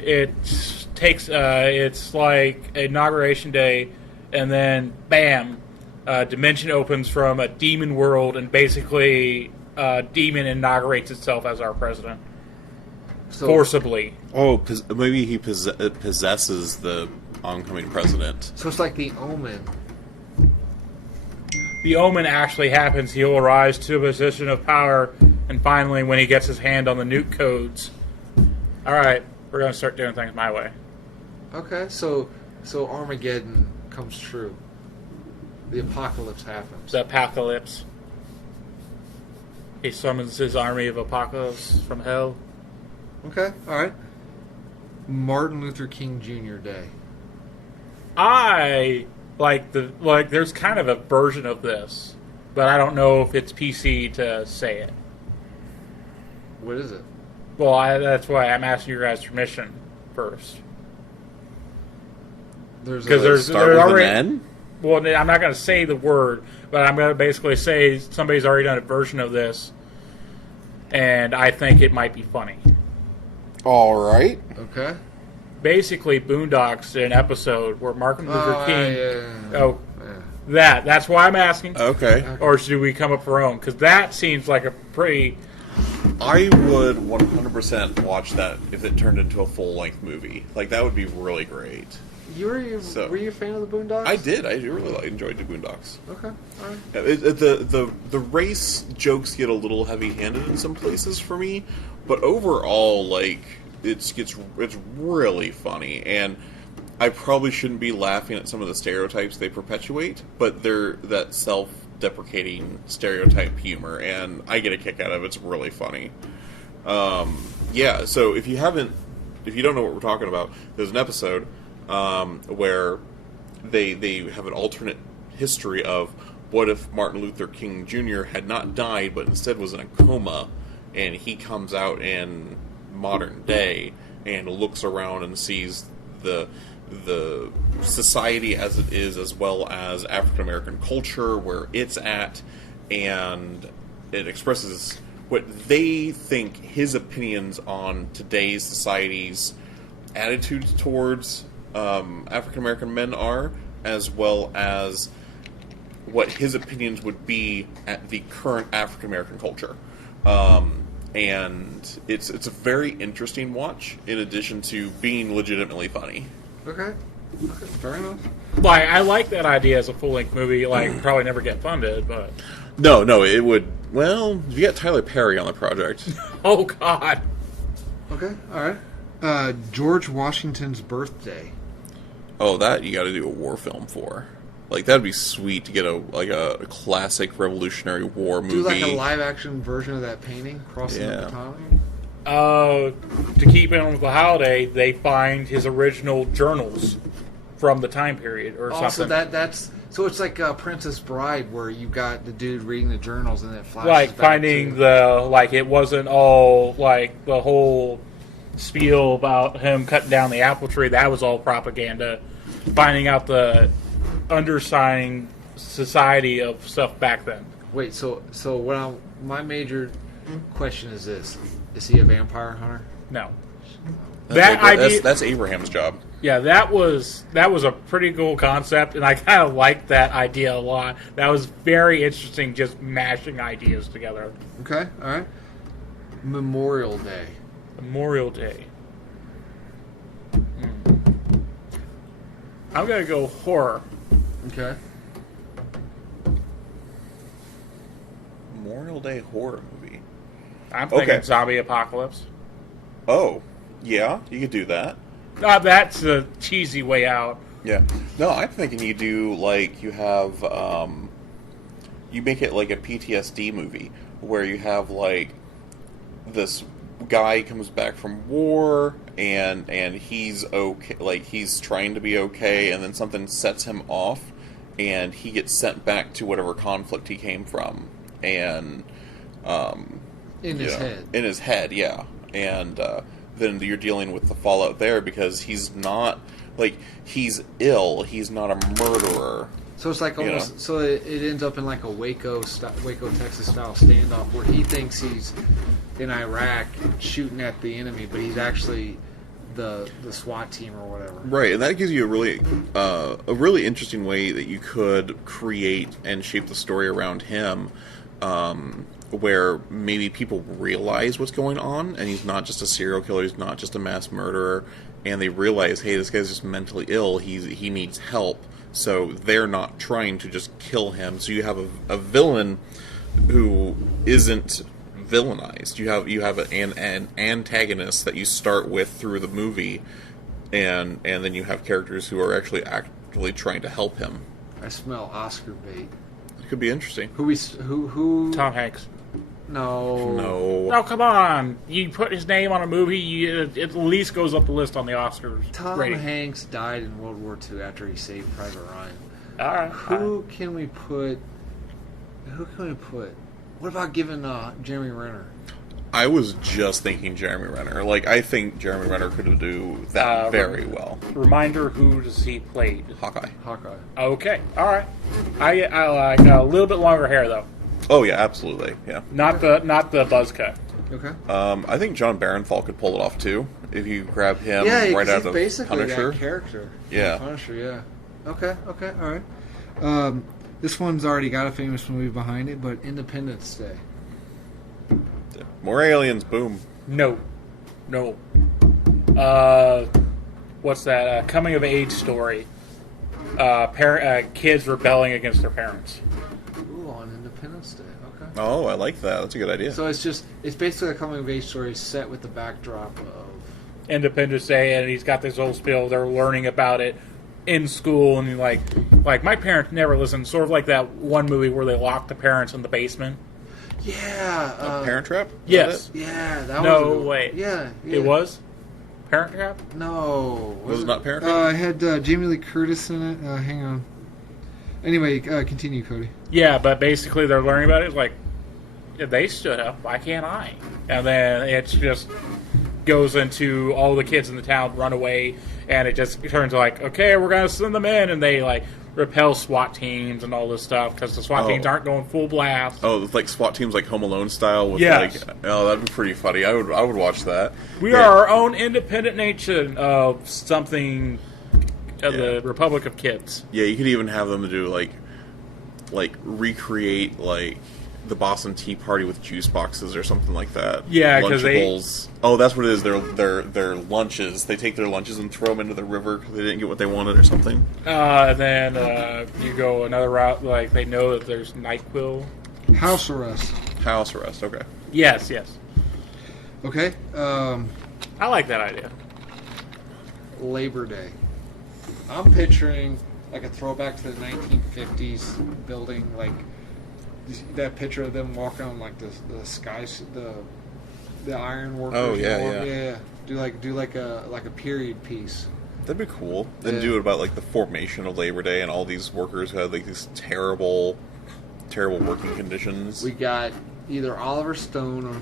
it's like Inauguration Day, and then bam, dimension opens from a demon world, and basically demon inaugurates itself as our president forcibly. Oh, maybe he possesses the oncoming president. So it's like The Omen. The Omen actually happens. He'll rise to a position of power, and finally, when he gets his hand on the nuke codes, all right, we're going to start doing things my way. Okay, so Armageddon comes true. The apocalypse happens. The apocalypse. He summons his army of apocalypse from hell. Okay, all right. Martin Luther King Jr. Day. There's kind of a version of this, but I don't know if it's PC to say it. What is it? Well, that's why I'm asking your guys' permission first. There's already an N? Well, I'm not going to say the word, but I'm going to basically say somebody's already done a version of this, and I think it might be funny. All right. Okay. Basically, Boondocks did an episode where Martin Luther King... Yeah. That's why I'm asking. Okay. Or should we come up with our own? Because that seems like a pretty... I would 100% watch that if it turned into a full-length movie. That would be really great. Were you a fan of the Boondocks? I did. I really enjoyed the Boondocks. Okay, all right. The race jokes get a little heavy-handed in some places for me, but overall, it's really funny, and I probably shouldn't be laughing at some of the stereotypes they perpetuate, but they're that self-deprecating stereotype humor, and I get a kick out of it. It's really funny. So if you don't know what we're talking about, there's an episode where they have an alternate history of what if Martin Luther King Jr. had not died, but instead was in a coma, and he comes out in modern day and looks around and sees the society as it is, as well as African American culture where it's at, and it expresses what they think his opinions on today's society's attitudes towards African American men are, as well as what his opinions would be at the current African American culture. And it's a very interesting watch, in addition to being legitimately funny. Okay, fair enough. Like, I like that idea as a full-length movie. Like, probably never get funded, but... No, it would... Well, you got Tyler Perry on the project. Oh, God. Okay, all right. George Washington's birthday. Oh, that you got to do a war film for. Like, that'd be sweet to get a classic Revolutionary War movie. Do like a live-action version of that painting, Crossing the Potomac? To keep in with the holiday, they find his original journals from the time period or something. So it's like Princess Bride, where you got the dude reading the journals and then it flashes like back finding it wasn't all like the whole spiel about him cutting down the apple tree. That was all propaganda. Finding out the undersigned society of stuff back then. Wait, so my major question is this: is he a vampire hunter? No. That's Abraham's job. Yeah, that was a pretty cool concept, and I kind of liked that idea a lot. That was very interesting, just mashing ideas together. Okay, all right. Memorial Day. Memorial Day. I'm gonna go horror. Okay. Memorial Day horror movie. I'm thinking zombie apocalypse. Oh, yeah, you could do that. That's a cheesy way out. Yeah. No, I'm thinking you do, like, you have, you make it like a PTSD movie, where you have, like, this guy comes back from war, and he's okay, like, he's trying to be okay, and then something sets him off, and he gets sent back to whatever conflict he came from, and, in his head, yeah. And, then you're dealing with the fallout there, because he's not, like, he's ill, he's not a murderer. So it's like almost, so it ends up in like a Waco, Texas style standoff, where he thinks he's in Iraq shooting at the enemy, but he's actually the SWAT team or whatever. Right, and that gives you a really interesting way that you could create and shape the story around him, where maybe people realize what's going on, and he's not just a serial killer, he's not just a mass murderer, and they realize, hey, this guy's just mentally ill, he needs help, so they're not trying to just kill him. So you have a villain who isn't villainized. You have an antagonist that you start with through the movie, and then you have characters who are actually trying to help him. I smell Oscar bait. It could be interesting. Who? Tom Hanks. No. Oh, come on. You put his name on a movie, it at least goes up the list on the Oscars. Tom rating. Hanks died in World War II after he saved Private Ryan. All right. Who can we put? What about giving Jeremy Renner? I was just thinking Jeremy Renner. Like, I think Jeremy Renner could do that very well. Reminder, who does he play? Hawkeye. Okay, all right. I like a little bit longer hair though. Oh yeah, absolutely. Yeah. Not the buzz cut. Okay. I think John Barenthal could pull it off too if you grab him right out of basically Punisher. That character. Yeah. Punisher. Yeah. Okay. All right. This one's already got a famous movie behind it, but Independence Day. More aliens, boom. No. What's that? Coming of age story. Kids rebelling against their parents. Ooh, on Independence Day. Okay. Oh, I like that. That's a good idea. So it's basically a coming of age story set with the backdrop of Independence Day, and he's got this whole spiel. They're learning about it in school, and like my parents never listened. Sort of like that one movie where they locked the parents in the basement. Yeah. Parent Trap? Yes. Yeah. That no was way. Yeah. It was Parent Trap. No. Was it not Parent Trap? I had Jamie Lee Curtis in it. Hang on. Anyway, continue, Cody. Yeah, but basically they're learning about it. It's like, if they stood up, why can't I? And then it just goes into all the kids in the town run away, and it just turns like, okay, we're going to send them in, and they like repel SWAT teams and all this stuff because the SWAT teams aren't going full blast. Oh, it's like SWAT teams like Home Alone style with Yes. like, oh, that'd be pretty funny. I would watch that. We are our own independent nation of something of the Republic of Kids. Yeah, you could even have them do like recreate like the Boston Tea Party with juice boxes or something like that. Yeah, because Lunchables. Oh, that's what it is. Their lunches. They take their lunches and throw them into the river because they didn't get what they wanted or something. And then you go another route, like they know that there's NyQuil. House arrest. House arrest. Okay. Yes. Okay. I like that idea. Labor Day. I'm picturing like a throwback to the 1950s building, like that picture of them walking on like the skies, the iron workers. Oh yeah. Do like a period piece. That'd be cool. Then do it about like the formation of Labor Day and all these workers who had like these terrible working conditions. We got either Oliver Stone or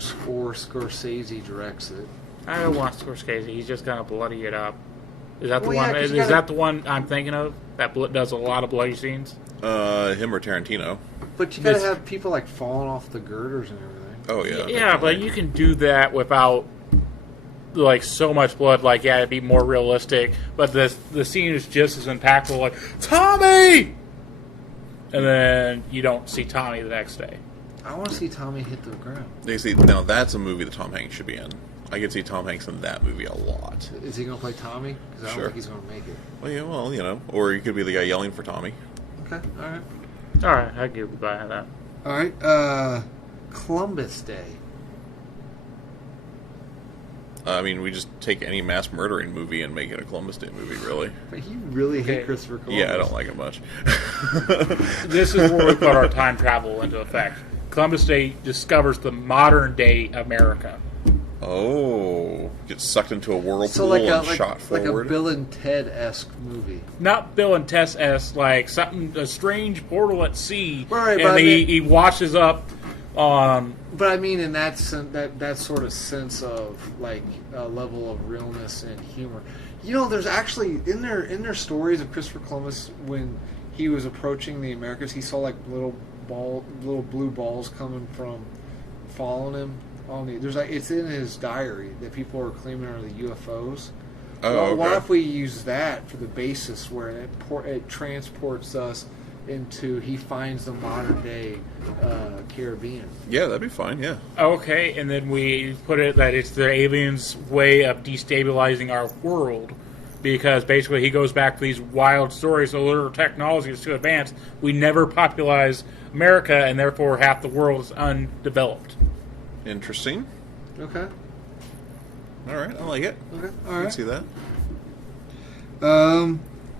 Scorsese directs it. I don't want Scorsese. He's just gonna bloody it up. Is that the Well, yeah, one? 'cause you Is gotta- that the one I'm thinking of? That does a lot of bloody scenes. Him or Tarantino. But you gotta This- have people like falling off the girders and everything. Oh yeah. Yeah, but you can do that without like so much blood. Like, yeah, it'd be more realistic. But the scene is just as impactful. Like, Tommy, and then you don't see Tommy the next day. I want to see Tommy hit the ground. They see now that's a movie that Tom Hanks should be in. I could see Tom Hanks in that movie a lot. Is he gonna play Tommy? Because I don't Sure. think he's gonna make it. Well, you know, or he could be the guy yelling for Tommy. Okay, all right. All right, I give you by that. All right, Columbus Day. I mean, we just take any mass murdering movie and make it a Columbus Day movie, really. But you really Okay. hate Christopher Columbus. Yeah, I don't like it much. This is where we put our time travel into effect. Columbus Day discovers the modern day America. Oh, gets sucked into a whirlpool So like and shot like a forward. Bill and Ted-esque movie. Not Bill and Tess S, like a strange portal at sea, Right, but and I mean- he washes up on. But I mean, in that that sort of sense of like a level of realness and humor. You know, there's actually in their stories of Christopher Columbus when he was approaching the Americas, he saw like little blue balls coming from following him. There's like it's in his diary that people are claiming are the UFOs. Oh, Well, okay. what if we use that for the basis where it transports us into he finds the modern day Caribbean? Yeah, that'd be fine. Yeah. Okay, and then we put it that it's the aliens' way of destabilizing our world. Because basically he goes back to these wild stories, so little technology is too advanced. We never popularize America, and therefore half the world is undeveloped. Interesting. Okay. All right, I like it. Okay. All I can right. see that.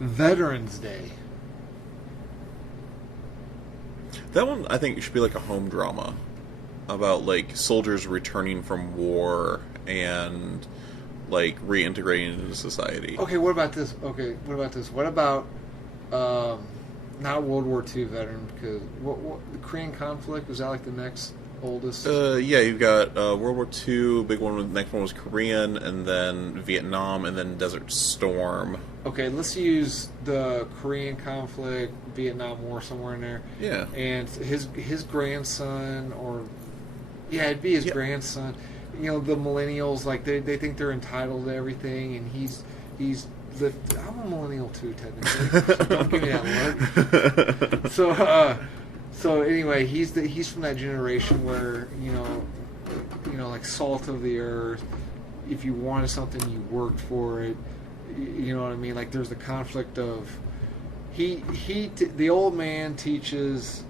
Veterans Day. That one, I think, should be like a home drama about like soldiers returning from war and like reintegrating into society. Okay, what about this? What about not World War II veteran? Because what the Korean conflict, was that like the next oldest? Yeah, you've got World War II. Big one. The next one was Korean, and then Vietnam, and then Desert Storm. Okay, let's use the Korean conflict, Vietnam War, somewhere in there. Yeah. And his grandson, or it'd be his Yeah. grandson. You know, the millennials, like they think they're entitled to everything, and he's I'm a millennial too, technically. So don't give me that look. So anyway, he's from that generation where you know, like salt of the earth. If you wanted something, you worked for it. You know what I mean? Like there's the conflict of the old man teaches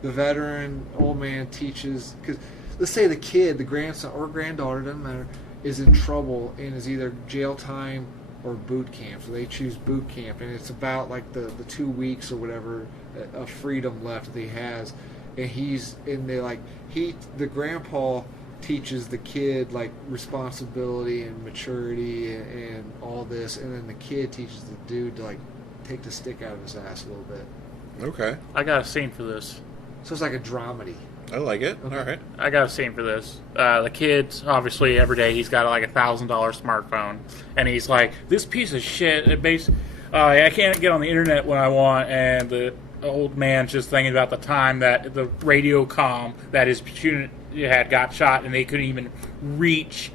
the veteran. Old man teaches, because let's say the kid, the grandson or granddaughter, doesn't matter, is in trouble and is either jail time or boot camp. So they choose boot camp, and it's about like the 2 weeks or whatever of freedom left that he has, and the grandpa teaches the kid like responsibility and maturity and all this, and then the kid teaches the dude to like take the stick out of his ass a little bit. Okay. I got a scene for this. So it's like a dramedy. I like it. Okay. All right. I got a scene for this. The kid's obviously every day he's got like $1,000 smartphone, and he's like, "This piece of shit. I can't get on the internet when I want." And the old man's just thinking about the time that the radio comm that his platoon had got shot, and they couldn't even reach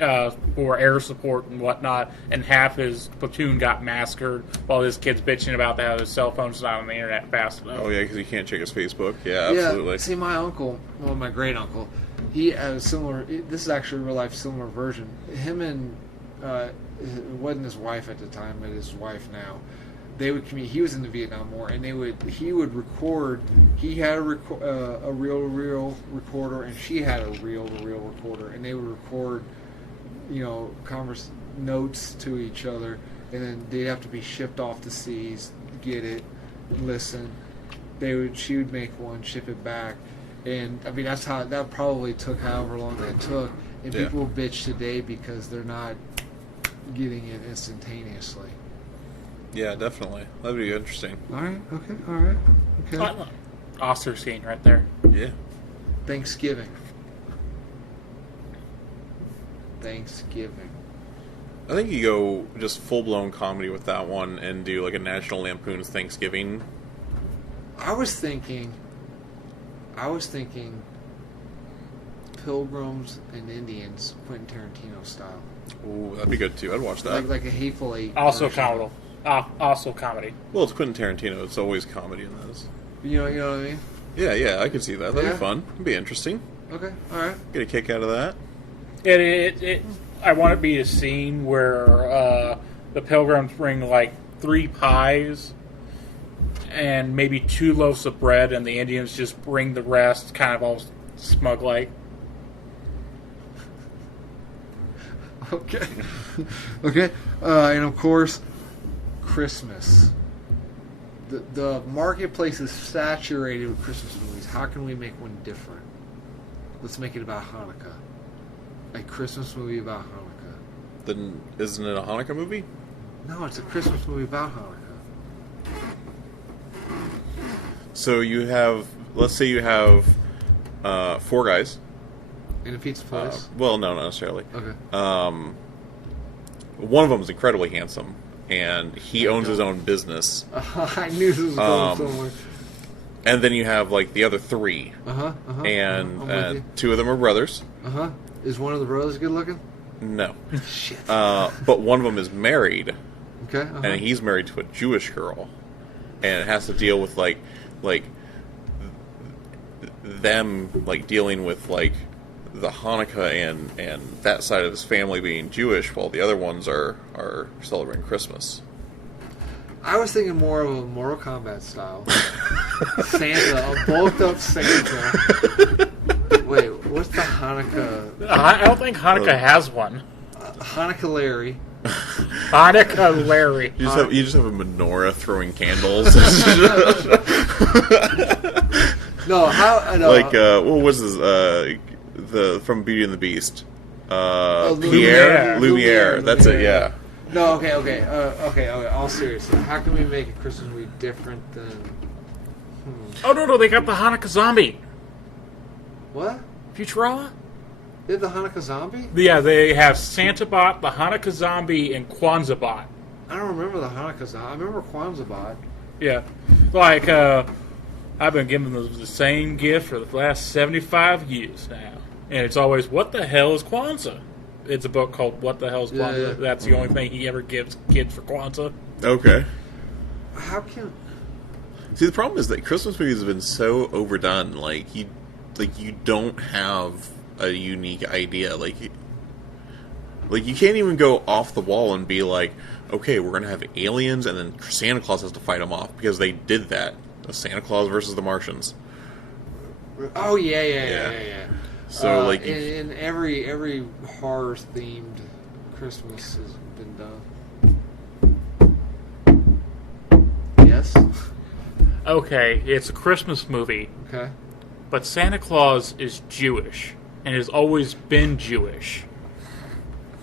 for air support and whatnot, and half his platoon got massacred while this kid's bitching about how his cell phone's not on the internet fast enough. Oh yeah, because he can't check his Facebook. Yeah, absolutely. Yeah, see, my uncle, well, my great uncle, he had a similar. This is actually a real life similar version. Him and it wasn't his wife at the time, but his wife now. They would communicate. He was in the Vietnam War, and he would record. He had a reel recorder, and she had a reel recorder, and they would record, notes to each other, and then they'd have to be shipped off the seas, get it, listen. She would make one, ship it back, and I mean that probably took however long that took, and people bitch today because they're not getting it instantaneously. Yeah, definitely. That'd be interesting. All right. Okay. All right. Okay. Oscar scene right there. Yeah. Thanksgiving. I think you go just full-blown comedy with that one and do like a National Lampoon's Thanksgiving. I was thinking Pilgrims and Indians, Quentin Tarantino style. Ooh, that'd be good too. I'd watch that. Like a Hateful Eight. Also version. Also comedy. Well, it's Quentin Tarantino. It's always comedy in those. You know what I mean? Yeah, I could see that. That'd Yeah. be fun. It'd be interesting. Okay. All right. Get a kick out of that. I want it to be a scene where the pilgrims bring like 3 pies and maybe 2 loaves of bread, and the Indians just bring the rest, kind of all smug like. Okay. Okay. And of course, Christmas. The marketplace is saturated with Christmas movies. How can we make one different? Let's make it about Hanukkah. A Christmas movie about Hanukkah. Then isn't it a Hanukkah movie? No, it's a Christmas movie about Hanukkah. So let's say you have 4 guys. In a pizza place? Well, no, not necessarily. Okay. One of them is incredibly handsome, and he owns his own business. I knew this was going somewhere. And then you have like the other 3, and 2 of them are brothers. Is one of the brothers good looking? No. Shit. But one of them is married. Okay. And he's married to a Jewish girl, and it has to deal with like them like dealing with like the Hanukkah and that side of his family being Jewish, while the other ones are celebrating Christmas. I was thinking more of a Mortal Kombat style. Santa, a bulked up Santa. Wait, what's the Hanukkah? I don't think Hanukkah has one. Hanukkah Larry. Hanukkah Larry. You just have a menorah throwing candles. No, like what was this? The from Beauty and the Beast. Lumiere. Lumiere. That's it. Yeah. No, okay. All serious. How can we make a Christmas movie different than? Oh no, they got the Hanukkah zombie. What? Futurama? They have the Hanukkah zombie? Yeah, they have Santa Bot, the Hanukkah zombie, and Kwanzaa Bot. I don't remember the Hanukkah zombie. I remember Kwanzaa Bot. Yeah, like I've been giving them the same gift for the last 75 years now, and it's always, what the hell is Kwanzaa? It's a book called What the Hell is Kwanzaa? Yeah. That's the only thing he ever gives kids for Kwanzaa. Okay. How can? See, the problem is that Christmas movies have been so overdone. Like you don't have a unique idea. Like you can't even go off the wall and be like, okay, we're gonna have aliens, and then Santa Claus has to fight them off, because they did that. Santa Claus versus the Martians. Oh yeah. So in every horror themed Christmas has been done. Yes. Okay, it's a Christmas movie, Okay. but Santa Claus is Jewish and has always been Jewish.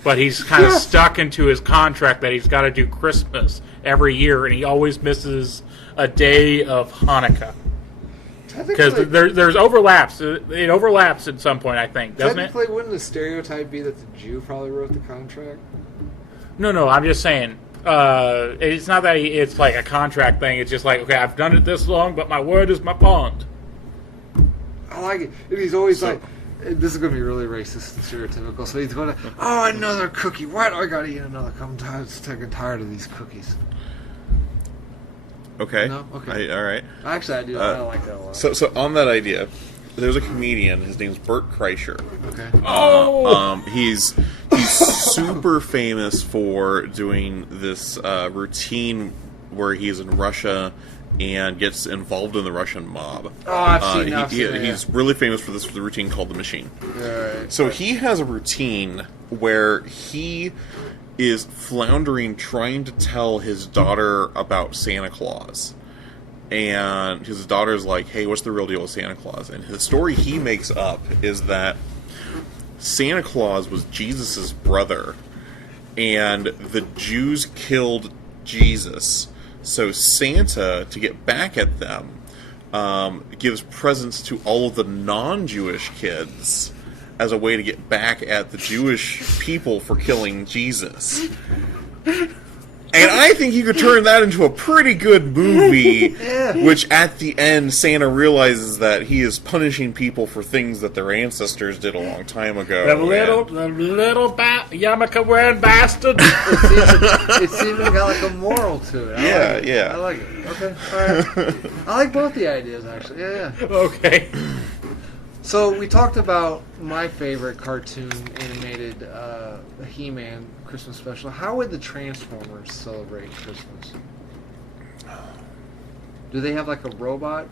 But he's kind of stuck into his contract that he's got to do Christmas every year, and he always misses a day of Hanukkah. Because there's overlaps. It overlaps at some point, I think, doesn't it? Technically, wouldn't the stereotype be that the Jew probably wrote the contract? No, I'm just saying. It's not that it's like a contract thing. It's just like, okay, I've done it this long, but my word is my bond. I like it. And he's always like, this is going to be really racist and stereotypical. So he's going to, oh, another cookie. Why do I got to eat another? I'm sick and tired of these cookies. Okay. No? Okay. All right. Actually, I do. I like that a lot. So on that idea, there's a comedian. His name's Bert Kreischer. Okay. He's super famous for doing this routine where he's in Russia and gets involved in the Russian mob. Oh, I've seen that. He's really famous for this routine called the Machine. Right. So he has a routine where he is floundering trying to tell his daughter about Santa Claus. And his daughter's like, hey, what's the real deal with Santa Claus? And the story he makes up is that Santa Claus was Jesus' brother, and the Jews killed Jesus. So Santa, to get back at them, gives presents to all of the non-Jewish kids as a way to get back at the Jewish people for killing Jesus. And I think you could turn that into a pretty good movie, which at the end, Santa realizes that he is punishing people for things that their ancestors did a long time ago. The little yarmulke wearing bastard. It's even got like a moral to it. Yeah. I like it. Okay, all right. I like both the ideas, actually. Yeah. Okay. So we talked about my favorite cartoon animated He-Man Christmas special. How would the Transformers celebrate Christmas? Do they have like a robot?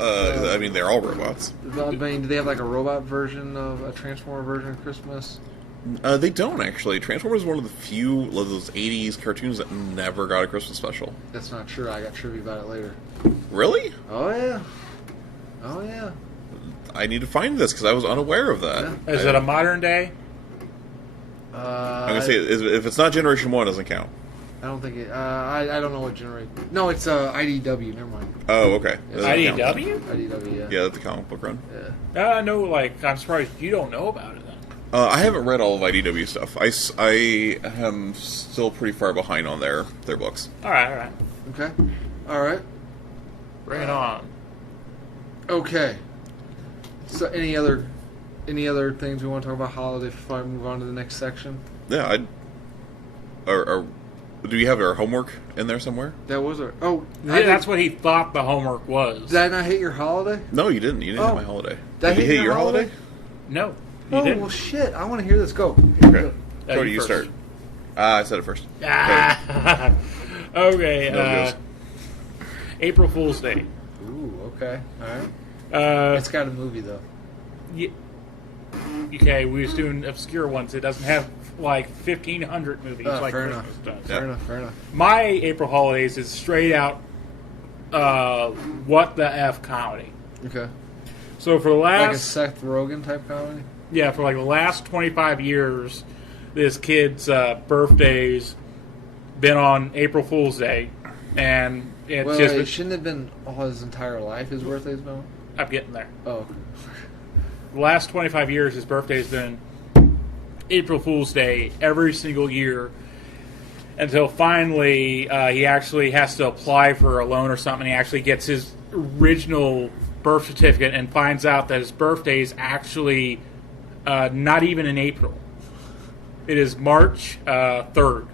I mean, they're all robots. I mean, do they have like a robot version of a Transformer version of Christmas? They don't, actually. Transformers is one of the few of those 80s cartoons that never got a Christmas special. That's not true. I got trivia about it later. Really? Oh, yeah. I need to find this because I was unaware of that. Yeah. Is it a modern day? I'm going to say, if it's not Generation 1, it doesn't count. I don't think it... I don't know what generation... No, it's IDW. Never mind. Oh, okay. It's IDW? IDW, yeah. Yeah, that's the comic book run. Yeah. No, like, I'm surprised you don't know about it then. I haven't read all of IDW stuff. I am still pretty far behind on their books. All right. Okay. All right. Bring it on. Okay. So, any other things we want to talk about holiday before I move on to the next section? Yeah, do you have our homework in there somewhere? That was our... Oh, That's what he thought the homework was. Did I not hit your holiday? No, you didn't. You didn't hit my holiday. Did you hit your holiday? No. Oh, didn't. well, shit. I want to hear this. Go. Okay. Go. Cody, you first. start. I said it first. Okay. No, it April Fool's Day. Ooh, okay. All right. It's got a movie, though. Yeah. Okay, we was doing obscure ones. It doesn't have like 1,500 movies like fair Christmas enough. does. Fair enough. My April holidays is straight out what the F comedy. Okay. So for the Like a last Seth Rogen type comedy? for like the last 25 years, this kid's birthday's been on April Fool's Day, and it's It shouldn't have been all his entire life. His birthday's been on? I'm getting there. Oh. The last 25 years, his birthday's been April Fool's Day every single year until finally he actually has to apply for a loan or something. He actually gets his original birth certificate and finds out that his birthday is actually not even in April. It is March 3rd.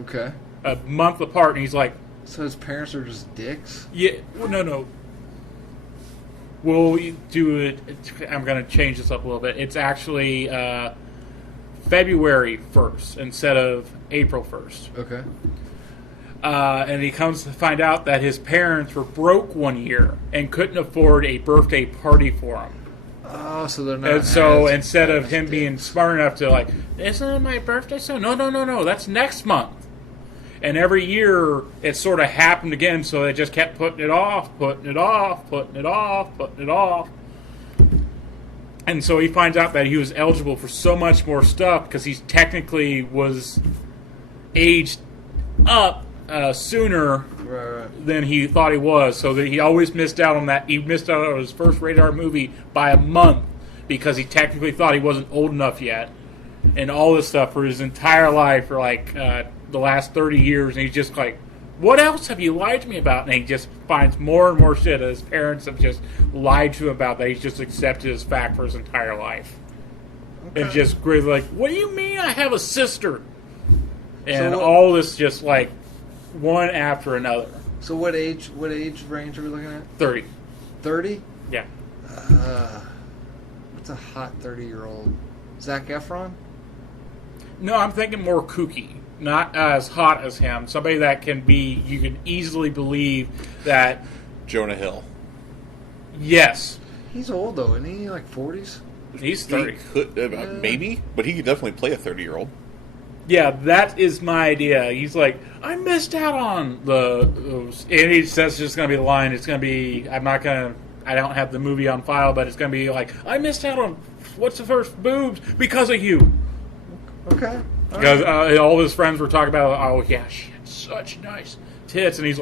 Okay. A month apart, and he's like... So his parents are just dicks? Yeah, well, no. We'll do it... I'm going to change this up a little bit. It's actually February 1st instead of April 1st. Okay. And he comes to find out that his parents were broke one year and couldn't afford a birthday party for him. Oh, so they're not... And so as instead of him dicks. being smart enough to like, isn't it my birthday? So no, that's next month. And every year it sort of happened again, so they just kept putting it off. And so he finds out that he was eligible for so much more stuff because he technically was aged up sooner than he thought he was. So that he always missed out on that. He missed out on his first rated R movie by a month because he technically thought he wasn't old enough yet, and all this stuff for his entire life for like the last 30 years. And he's just like, what else have you lied to me about? And he just finds more and more shit that his parents have just lied to him about that he's just accepted as fact for his entire life. Okay. And just like, what do you mean I have a sister? And so all this just like one after another. So what age range are we looking at? 30. 30? Yeah. What's a hot 30-year-old? Zac Efron? No, I'm thinking more kooky. Not as hot as him. Somebody that you can easily believe that... Jonah Hill. Yes. He's old, though, isn't he? Like 40s? He's 30. He could, maybe, but he could definitely play a 30-year-old. Yeah, that is my idea. He's like, I missed out on and he says it's just going to be the line. It's going to be, I don't have the movie on file, but it's going to be like, I missed out on what's the first boobs because of you. Okay. Because all his friends were talking about, oh yeah, she had such nice tits, and he's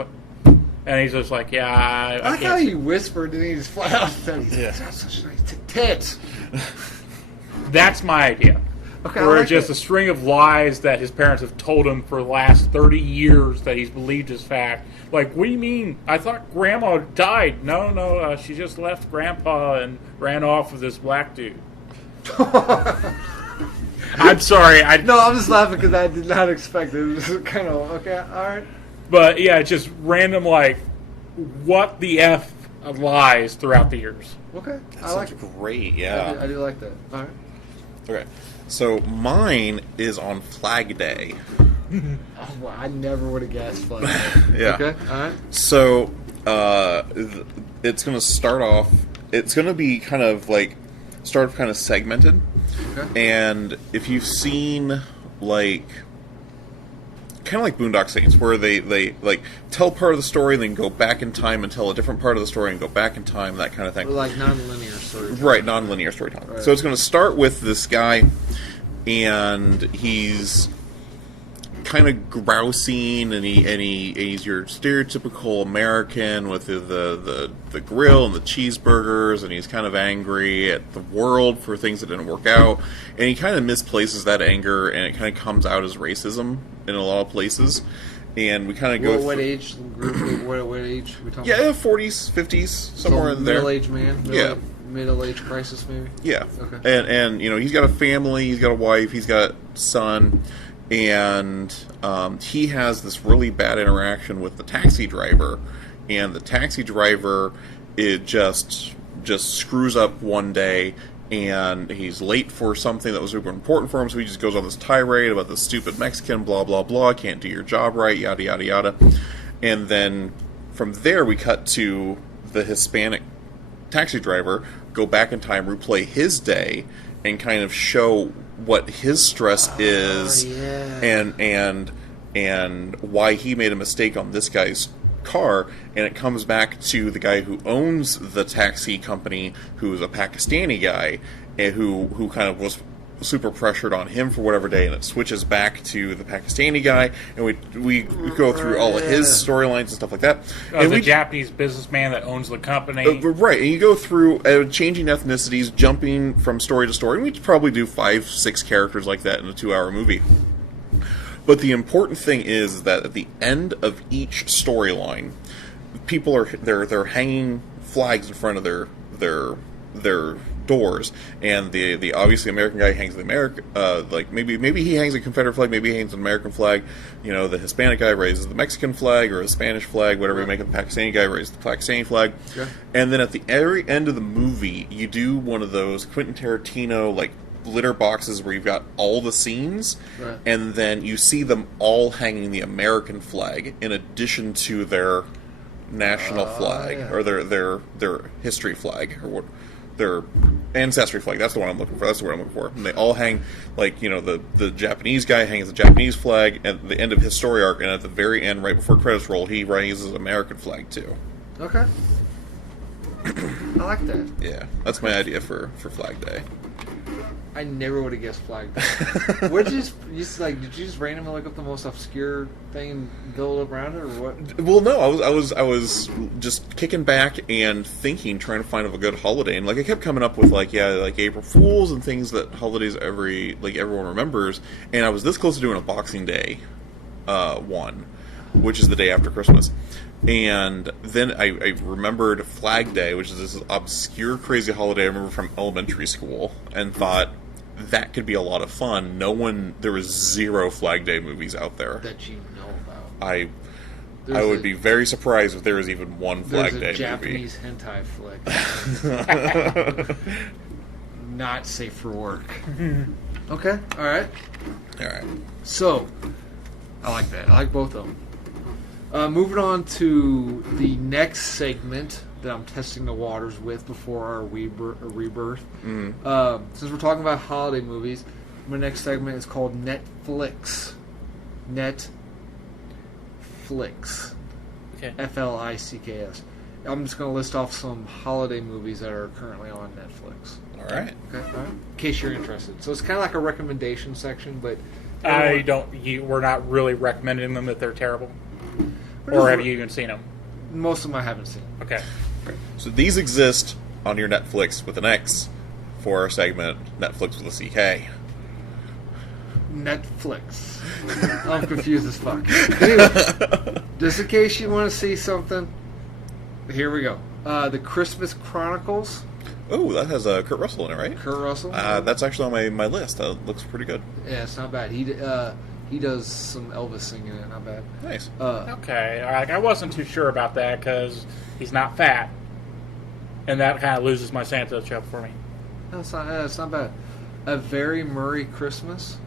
just like, yeah. I like how you whispered, and he just flat out said, yeah, such nice tits. That's my idea. Okay, where like it's just a string of lies that his parents have told him for the last 30 years that he's believed as fact. Like, what do you mean? I thought Grandma died. No, she just left Grandpa and ran off with this black dude. I'm sorry. No, I'm just laughing because I did not expect it. It was kind of, okay, all right. But, yeah, just random, like, what the F lies throughout the years. Okay. I like it. Great, yeah. I do like that. All right. Okay. So, mine is on Flag Day. Oh, well, I never would have guessed Flag Day. Yeah. Okay, all right. So, it's going to start off, it's going to be kind of segmented. Okay. And if you've seen, like, kind of like Boondock Saints, where they like tell part of the story and then go back in time and tell a different part of the story and go back in time, that kind of thing. Like non-linear storytelling. Right, non-linear storytelling. Right. So it's going to start with this guy, and he's kind of grousing, and he's your stereotypical American with the grill and the cheeseburgers, and he's kind of angry at the world for things that didn't work out, and he kind of misplaces that anger, and it kind of comes out as racism in a lot of places. And we kind of go. What age group? What age are we talking? Yeah, 40s, 50s, somewhere in there. Middle-aged man. Middle-age crisis, maybe. Yeah. Okay. And he's got a family, he's got a wife, he's got a son. And he has this really bad interaction with the taxi driver, and the taxi driver just screws up one day, and he's late for something that was super important for him, so he just goes on this tirade about this stupid Mexican, blah, blah, blah, can't do your job right, yada, yada, yada. And then from there we cut to the Hispanic taxi driver, go back in time, replay his day, and kind of show what his stress is, and why he made a mistake on this guy's car, and it comes back to the guy who owns the taxi company, who's a Pakistani guy, and who kind of was super pressured on him for whatever day, and it switches back to the Pakistani guy, and we go through all of his storylines and stuff like that. And the Japanese businessman that owns the company. Right, and you go through changing ethnicities, jumping from story to story, and we probably do 5-6 characters like that in a 2-hour movie. But the important thing is that at the end of each storyline, people they're hanging flags in front of their doors, and the obviously American guy hangs the American, like maybe he hangs a Confederate flag, maybe he hangs an American flag. The Hispanic guy raises the Mexican flag or a Spanish flag, whatever you make it. The Pakistani guy raises the Pakistani flag. Yeah. And then at the very end of the movie, you do one of those Quentin Tarantino like litter boxes where you've got all the scenes, right, and then you see them all hanging the American flag in addition to their national flag, or their history flag, or what. Their ancestry flag. That's the one I'm looking for. That's the word I'm looking for. And they all hang, like, the Japanese guy hangs the Japanese flag at the end of his story arc, and at the very end, right before credits roll, he raises an American flag too. Okay. I like that. Yeah, that's my idea for Flag Day. I never would have guessed Flag Day. What did you just like? Did you just randomly look up the most obscure thing and build around it, or what? Well, no, I was just kicking back and thinking, trying to find a good holiday, and like I kept coming up with like April Fools and things that holidays everyone remembers, and I was this close to doing a Boxing Day one, which is the day after Christmas. And then I remembered Flag Day, which is this obscure, crazy holiday I remember from elementary school, and thought that could be a lot of fun. There was 0 Flag Day movies out there That you know about. I would be very surprised if there was even one Flag Day There's a Japanese hentai flick. Not safe for work. Okay, alright. Alright. So, I like that. I like both of them. Moving on to the next segment that I'm testing the waters with before our rebirth. Since we're talking about holiday movies, my next segment is called Netflix. Netflix. Okay. F-L-I-C-K-S. I'm just going to list off some holiday movies that are currently on Netflix. Alright. Okay. All right. In case you're interested. So it's kind of like a recommendation section, but... We're not really recommending them that they're terrible. Or have you even seen them? Most of them I haven't seen. Okay. So these exist on your Netflix with an X for our segment Netflix with a CK. Netflix. I'm confused as fuck. Anyway, just in case you want to see something, here we go. The Christmas Chronicles. Oh, that has Kurt Russell in it, right? Kurt Russell. That's actually on my list. That looks pretty good. Yeah, it's not bad. He does some Elvis singing in it. Not bad. Nice. Okay. I wasn't too sure about that because he's not fat. And that kind of loses my Santa chub for me. No, it's not bad. A Very Merry Christmas.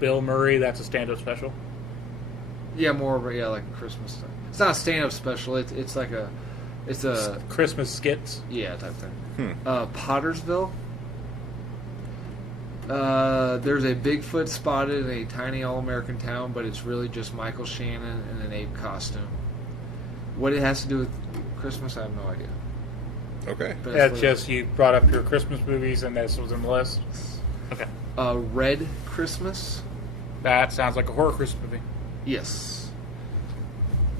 Bill Murray, that's a stand-up special. Yeah, more of a, like a Christmas thing. It's not a stand-up special. It's like a... It's a... Christmas skits. Yeah, type thing. Pottersville. There's a Bigfoot spotted in a tiny all-American town, but it's really just Michael Shannon in an ape costume. What it has to do with Christmas, I have no idea. Okay. But That's just, you brought up your Christmas movies and this was in the list? Okay. Red Christmas. That sounds like a horror Christmas movie. Yes.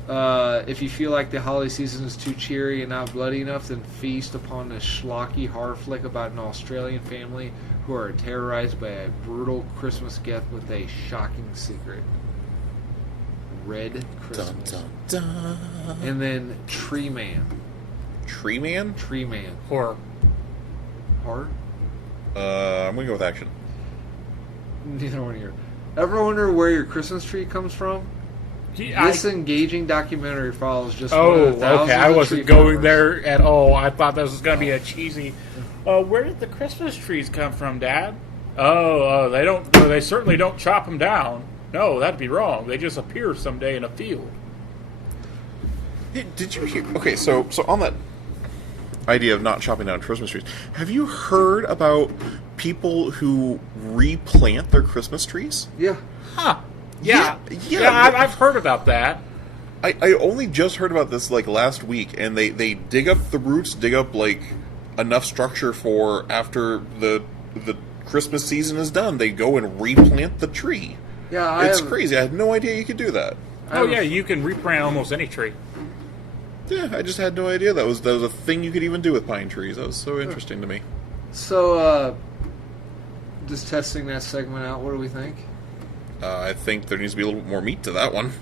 If you feel like the holiday season is too cheery and not bloody enough, then feast upon a schlocky horror flick about an Australian family who are terrorized by a brutal Christmas gift with a shocking secret. Red Christmas. Dun, dun, dun. And then Tree Man. Tree Man? Tree Man. Horror. Horror? I'm gonna go with action. Neither one here. Ever wonder where your Christmas tree comes from? This engaging documentary follows just one of the thousands okay. I of wasn't tree going farmers. there at all. I thought this was going to be a cheesy. Where did the Christmas trees come from, Dad? They don't. They certainly don't chop them down. No, that'd be wrong. They just appear someday in a field. Hey, did you hear? Okay, so on that idea of not chopping down Christmas trees, have you heard about people who replant their Christmas trees? Yeah. Huh. Yeah. Yeah. I've heard about that. I only just heard about this like last week, and they dig up the roots, dig up like enough structure for after the Christmas season is done, they go and replant the tree. Yeah, it's crazy. I had no idea you could do that. You can replant almost any tree. Yeah, I just had no idea that was a thing you could even do with pine trees. That was so interesting to me. So, just testing that segment out, what do we think? I think there needs to be a little bit more meat to that one.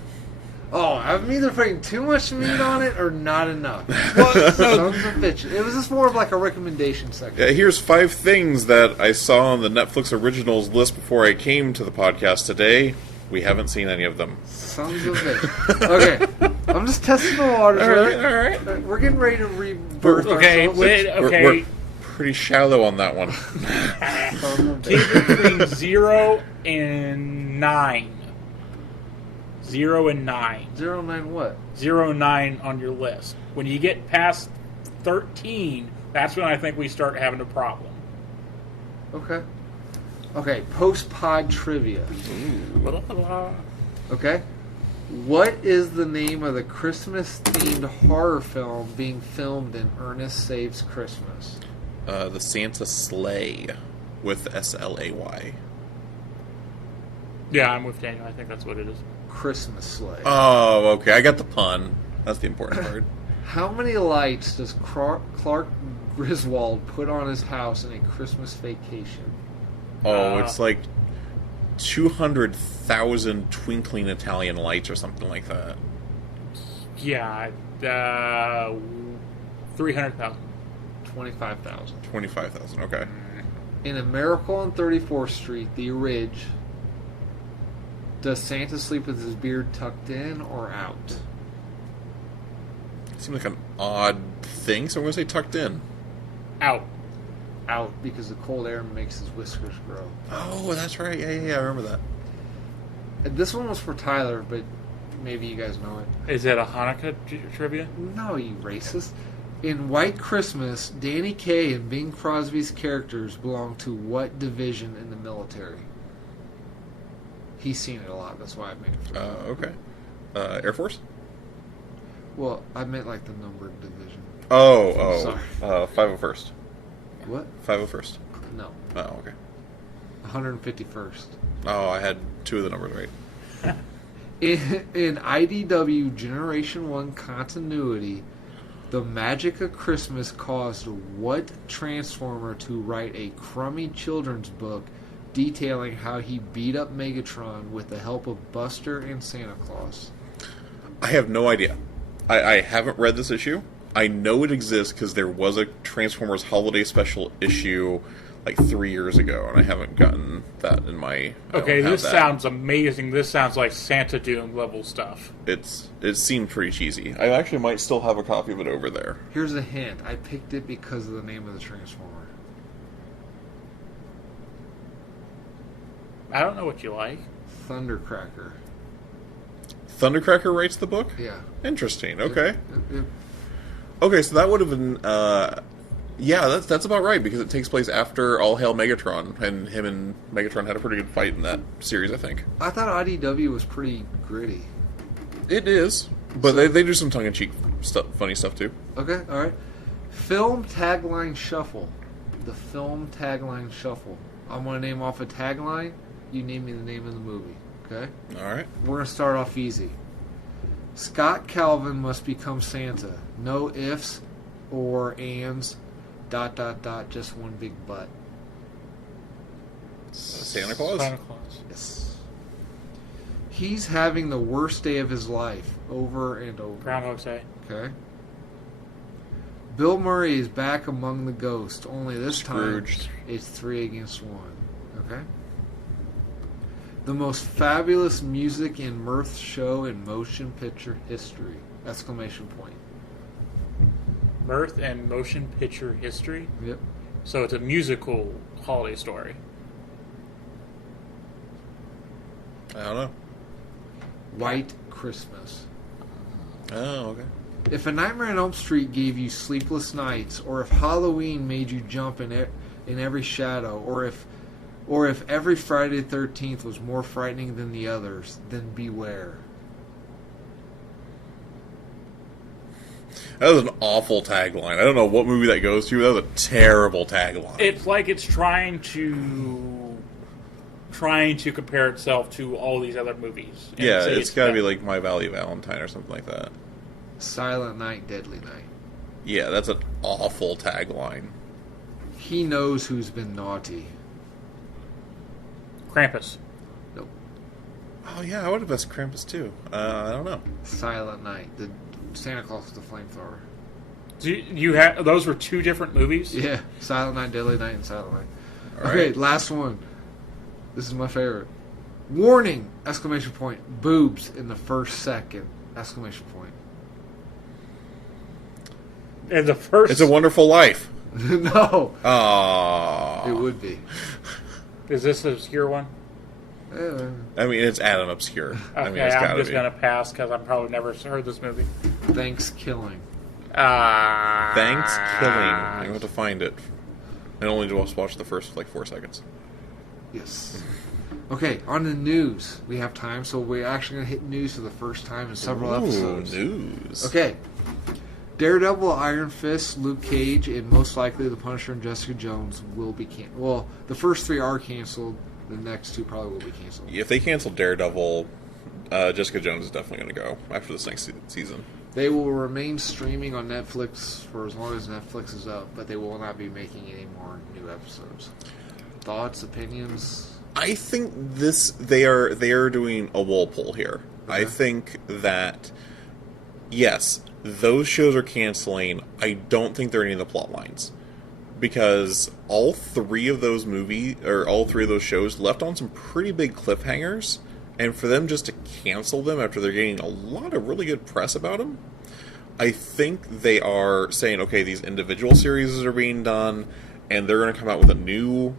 Oh, I'm either putting too much meat on it or not enough. Sons of bitch. It was just more of like a recommendation section. Yeah, here's 5 things that I saw on the Netflix originals list before I came to the podcast today. We haven't seen any of them. Sons of bitch. Okay, I'm just testing the waters. All right. We're getting ready to rebirth ourselves. We're pretty shallow on that one. Keep it between 0 and 9. 0 and 9. 0 and 9 what? 0 and 9 on your list. When you get past 13, that's when I think we start having a problem. Okay, post-pod trivia. Okay. What is the name of the Christmas-themed horror film being filmed in Ernest Saves Christmas? The Santa Sleigh. with SLAY. Yeah, I'm with Daniel. I think that's what it is. Christmas sleigh. Oh, okay. I got the pun. That's the important part. How many lights does Clark Griswold put on his house in A Christmas Vacation? Oh, it's like 200,000 twinkling Italian lights or something like that. Yeah, 300,000. 25,000. 25,000, okay. In A Miracle on 34th Street, The Ridge, does Santa sleep with his beard tucked in or out? Seems like an odd thing, so I'm going to say tucked in. Out. Out, because the cold air makes his whiskers grow. Oh, that's right. Yeah, I remember that. This one was for Tyler, but maybe you guys know it. Is it a Hanukkah trivia? No, you racist. In White Christmas, Danny Kaye and Bing Crosby's characters belong to what division in the military? He's seen it a lot, that's why I made it for him. Okay. Air Force? Well, I meant like the numbered division. Oh. Sorry. 501st. What? 501st. No. Oh, okay. 151st. Oh, I had two of the numbers right. In IDW Generation 1 continuity, the magic of Christmas caused what Transformer to write a crummy children's book detailing how he beat up Megatron with the help of Buster and Santa Claus? I have no idea. I haven't read this issue. I know it exists because there was a Transformers Holiday Special issue like 3 years ago, and I haven't gotten that in my... Okay, this sounds amazing. This sounds like Santa Doom level stuff. It seemed pretty cheesy. I actually might still have a copy of it over there. Here's a hint. I picked it because of the name of the Transformer. I don't know what you like. Thundercracker. Thundercracker writes the book? Yeah. Interesting, okay. It- Okay, so that would have been... yeah, that's about right, because it takes place after All Hail Megatron, and him and Megatron had a pretty good fight in that series, I think. I thought IDW was pretty gritty. It is, but they do some tongue-in-cheek stuff, funny stuff, too. Okay, alright. Film tagline shuffle. The film tagline shuffle. I'm going to name off a tagline. You name me the name of the movie. Okay? Alright. We're going to start off easy. Scott Calvin must become Santa. No ifs or ands. ... Just one big butt. Santa Claus? Santa Claus. Yes. He's having the worst day of his life. Over and over. Groundhog's Day. Okay. Bill Murray is back among the ghosts. Only this Scrooged. time it's 3 against 1. Okay. The most fabulous music and mirth show in motion picture history! Exclamation point. Mirth and motion picture history. Yep. So it's a musical holiday story. I don't know. White Christmas. Oh, okay. If A Nightmare on Elm Street gave you sleepless nights, or if Halloween made you jump in every shadow, or if every Friday the 13th was more frightening than the others, then beware. That was an awful tagline. I don't know what movie that goes to. That was a terrible tagline. It's like it's trying to compare itself to all these other movies. And Yeah, say it's got to be better. like My Valley Valentine or something like that. Silent Night, Deadly Night. Yeah, that's an awful tagline. He knows who's been naughty. Krampus. Nope. Oh, yeah, I would have guessed Krampus too. I don't know. Silent Night. The Santa Claus with the flamethrower. Do you have those were two different movies? Yeah. Silent Night, Deadly Night, and Silent Night. All Okay, right. last one. This is my favorite. Warning! Exclamation point. Boobs in the first second. Exclamation point. And the first It's a Wonderful Life. No. Aww. It would be. is this an obscure one? I mean, it's at an obscure. Okay, I mean, it's I'm gotta just be. gonna pass because I've probably never heard this movie. Thanksgiving. Thanksgiving. I have to find it. And only just watch the first, 4 seconds. Yes. Okay, on the news. We have time, so we're actually going to hit news for the first time in several episodes. News. Okay. Daredevil, Iron Fist, Luke Cage, and most likely the Punisher and Jessica Jones will be canceled. Well, the first 3 are canceled. The next 2 probably will be canceled. If they cancel Daredevil, Jessica Jones is definitely going to go after this next season. They will remain streaming on Netflix for as long as Netflix is up, but they will not be making any more new episodes. Thoughts, opinions? I think they are doing a wall pull here. Okay. I think that yes, those shows are canceling. I don't think they're any of the plot lines. Because all 3 of those shows left on some pretty big cliffhangers, and for them just to cancel them after they're getting a lot of really good press about them, I think they are saying, okay, these individual series are being done, and they're going to come out with a new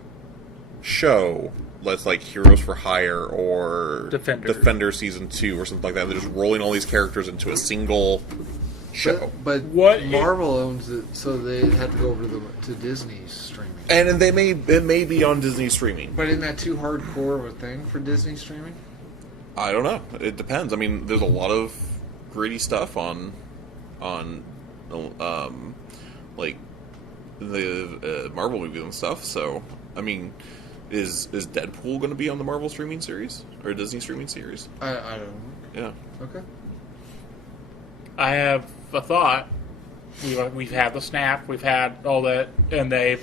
show, let's like Heroes for Hire or Defender Season 2 or something like that. They're just rolling all these characters into a single show. But what Marvel owns it, so they have to go over to Disney's streaming. And it may be on Disney streaming. But isn't that too hardcore of a thing for Disney streaming? I don't know. It depends. I mean, there's a lot of gritty stuff on like the Marvel movies and stuff. So, I mean, is Deadpool going to be on the Marvel streaming series or Disney streaming series? I don't know. Yeah. Okay. I have a thought. We've had the snap, we've had all that, and they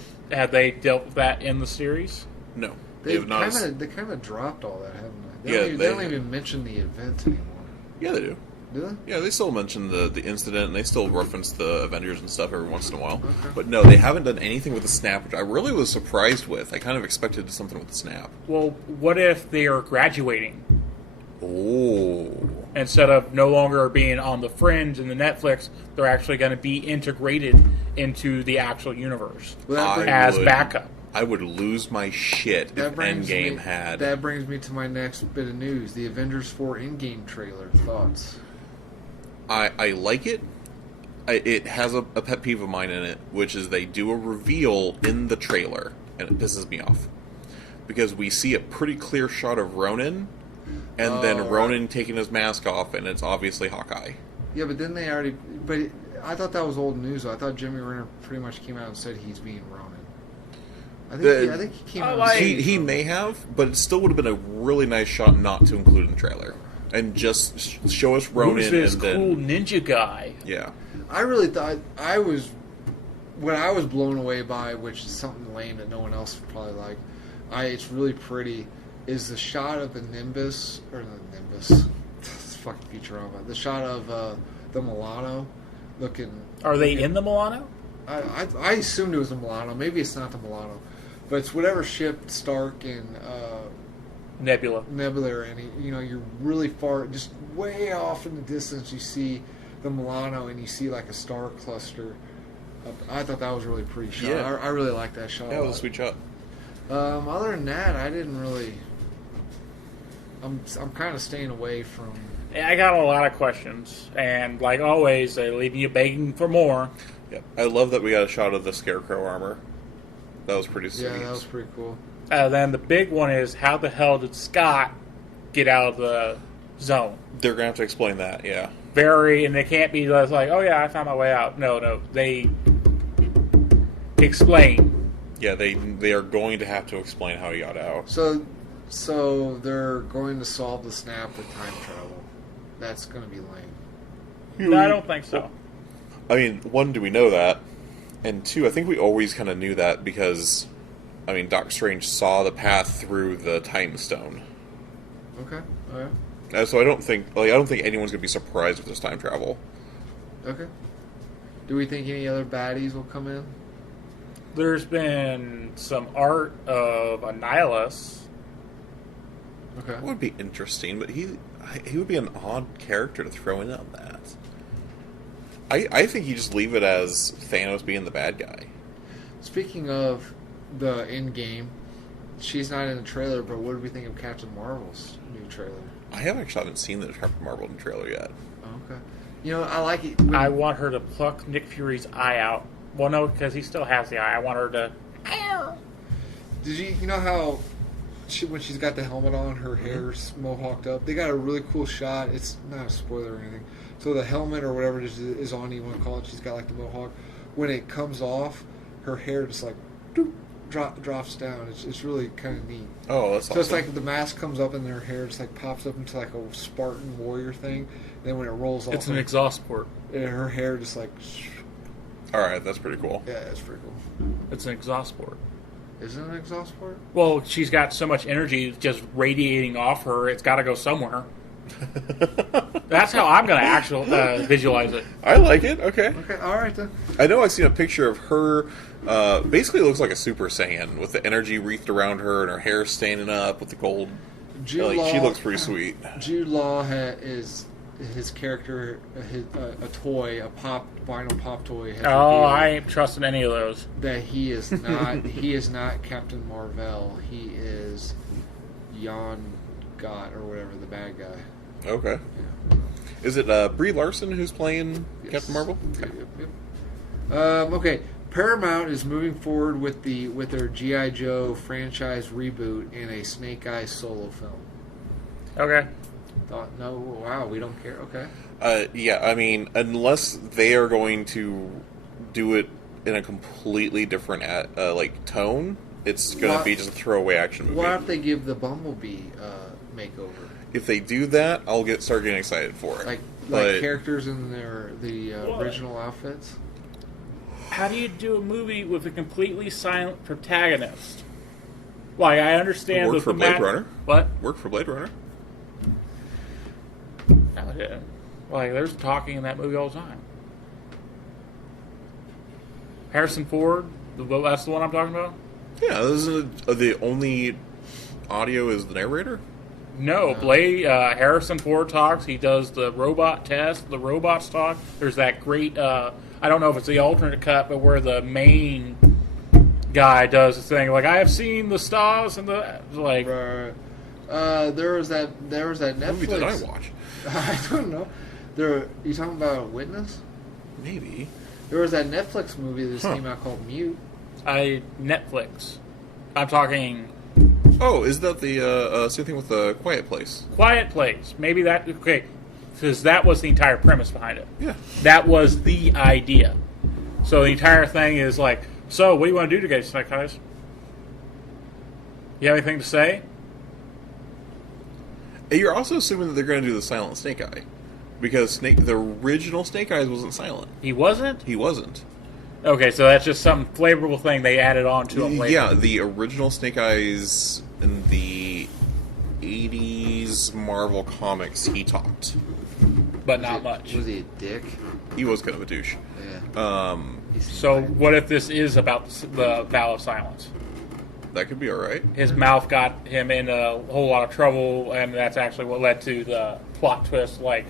dealt with that in the series? No, they kind of dropped all that, haven't they? They don't even mention the event anymore. Yeah, they do. Do they? Yeah, they still mention the incident, and they still reference the Avengers and stuff every once in a while. Okay. But no, they haven't done anything with the snap, which I really was surprised with. I kind of expected something with the snap. Well, what if they are graduating? Oh. Instead of no longer being on the fringe in the Netflix, they're actually going to be integrated into the actual universe as backup. I would lose my shit if Endgame had... That brings me to my next bit of news. The Avengers 4 Endgame trailer. Thoughts? I like it. It has a pet peeve of mine in it, which is they do a reveal in the trailer, and it pisses me off. Because we see a pretty clear shot of Ronan, and then Ronan taking his mask off, and it's obviously Hawkeye. Yeah, but then they already... But I thought that was old news. I thought Jimmy Renner pretty much came out and said he's being Ronan. I think he came out and said he may have, but it still would have been a really nice shot not to include in the trailer. And just show us Ronan. Who's this cool ninja guy? Yeah. I really thought... What I was blown away by, which is something lame that no one else would probably like, it's really pretty... is the shot of the Nimbus, or the Nimbus, it's fucking Futurama, the shot of the Milano looking... Are they in the Milano? I assumed it was the Milano. Maybe it's not the Milano. But it's whatever ship Stark and... Nebula are in. You're really far, just way off in the distance, you see the Milano and you see like a star cluster. I thought that was a really pretty shot. Yeah. I really like that shot. Yeah, it was a sweet shot. Other than that, I didn't really... I'm kind of staying away from... I got a lot of questions, and like always, they leave you begging for more. Yeah, I love that we got a shot of the Scarecrow armor. That was pretty sweet. Yeah, that was pretty cool. Then the big one is, how the hell did Scott get out of the zone? They're going to have to explain that, yeah. And they can't be just like, oh yeah, I found my way out. No, they explain. Yeah, they are going to have to explain how he got out. So they're going to solve the snap with time travel. That's going to be lame. No, I don't think so. I mean, one, do we know that? And two, I think we always kind of knew that because, I mean, Doctor Strange saw the path through the Time Stone. Okay. All right. So I don't think anyone's going to be surprised with this time travel. Okay. Do we think any other baddies will come in? There's been some art of Annihilus. Okay. That would be interesting, but he would be an odd character to throw in on that. I think you just leave it as Thanos being the bad guy. Speaking of the Endgame, she's not in the trailer, but what do we think of Captain Marvel's new trailer? I haven't seen the Captain Marvel trailer yet. Oh, okay. I like it. I want her to pluck Nick Fury's eye out. Well, no, because he still has the eye. I want her to... Did you know how when she's got the helmet on, her hair's mohawked up. They got a really cool shot. It's not a spoiler or anything. So the helmet or whatever it is on, you want to call it, she's got like the mohawk. When it comes off, her hair just like doop, drops down. It's really kind of neat. Oh, that's so awesome. It's like the mask comes up and her hair just like pops up into like a Spartan warrior thing. And then when it rolls off, It's an exhaust port. her hair just like. All right, that's pretty cool. Yeah, it's pretty cool. It's an exhaust port. Is it an exhaust port? Well, she's got so much energy just radiating off her. It's got to go somewhere. That's how I'm going to actually visualize it. I like it. Okay. Okay, all right then. I know I've seen a picture of her. Basically, looks like a Super Saiyan with the energy wreathed around her and her hair standing up with the gold. Jude Like, she Law- looks pretty sweet. Jude Law is his character, a toy, a vinyl pop toy. Has Oh, revealed I ain't trusting any of those. that he is not. He is not Captain Marvel. He is Jan Gott or whatever, the bad guy. Okay. Yeah. Is it Brie Larson who's playing Yes. Captain Marvel? Yep, yep. Okay. Paramount is moving forward with their G.I. Joe franchise reboot in a Snake Eyes solo film. Okay. Thought, no, wow, we don't care. Okay. Yeah, I mean, unless they are going to do it in a completely different tone, it's going to be just a throwaway action movie. Why don't they give the Bumblebee makeover? If they do that, I'll start getting excited for it. Like But- characters in the What? original outfits. How do you do a movie with a completely silent protagonist? Like, I understand Work for Blade Runner. What? Work for Blade Runner. Oh, yeah. Like, there's talking in that movie all the time. Harrison Ford, that's the one I'm talking about? Yeah, this is the only audio is the narrator. No, Blade, Harrison Ford talks. He does the robot test. The robots talk. There's that great, I don't know if it's the alternate cut, but where the main guy does the thing. Like, I have seen the stars and the, like... Right. There was that Netflix. What movie did I watch? I don't know. You talking about Witness? Maybe. There was that Netflix movie that just came out called Mute. Netflix. I'm talking Oh, is that the same thing with the Quiet Place? Quiet Place. Maybe that, okay, because that was the entire premise behind it. Yeah. That was the idea. So the entire thing is like, so what do you want to do today, Psychiatrist? You have anything to say? And you're also assuming that they're going to do the silent Snake Eye, because the original Snake Eyes wasn't silent. He wasn't? He wasn't. Okay, so that's just some flavorful thing they added on to him later. Yeah, the original Snake Eyes in the 80s Marvel comics, he talked. But not much. Was he a dick? He was kind of a douche. Yeah. So what if this is about the vow of silence? That could be alright. His mouth got him in a whole lot of trouble, and that's actually what led to the plot twist. Like,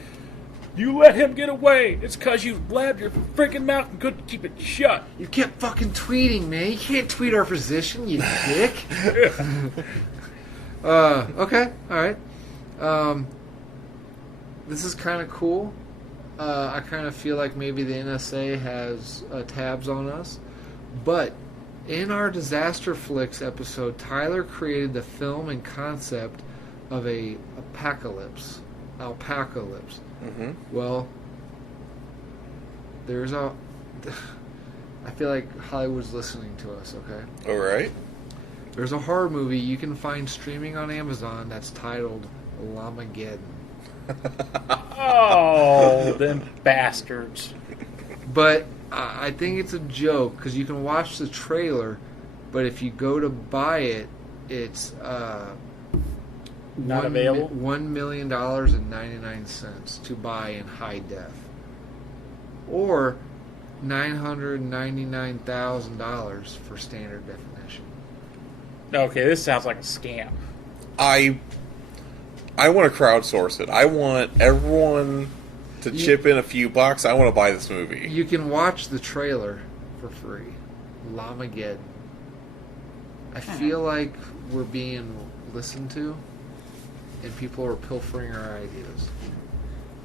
you let him get away. It's because you blabbed your freaking mouth and couldn't keep it shut. You kept fucking tweeting, man. You can't tweet our position, you dick. Okay, all right. This is kind of cool. I kind of feel like maybe the NSA has tabs on us. But in our Disaster Flicks episode, Tyler created the film and concept of a apocalypse. Mm-hmm. Well, there's a... I feel like Hollywood's listening to us, okay? Alright. There's a horror movie you can find streaming on Amazon that's titled Lamageddon. Oh, them bastards. But I think it's a joke because you can watch the trailer, but if you go to buy it, it's Not available? $1,000,099 to buy in high def, or $999,000 for standard definition. Okay, this sounds like a scam. I want to crowdsource it. I want everyone to chip in a few bucks. I want to buy this movie. You can watch the trailer for free. Lamageddon. I feel like we're being listened to, and people are pilfering our ideas.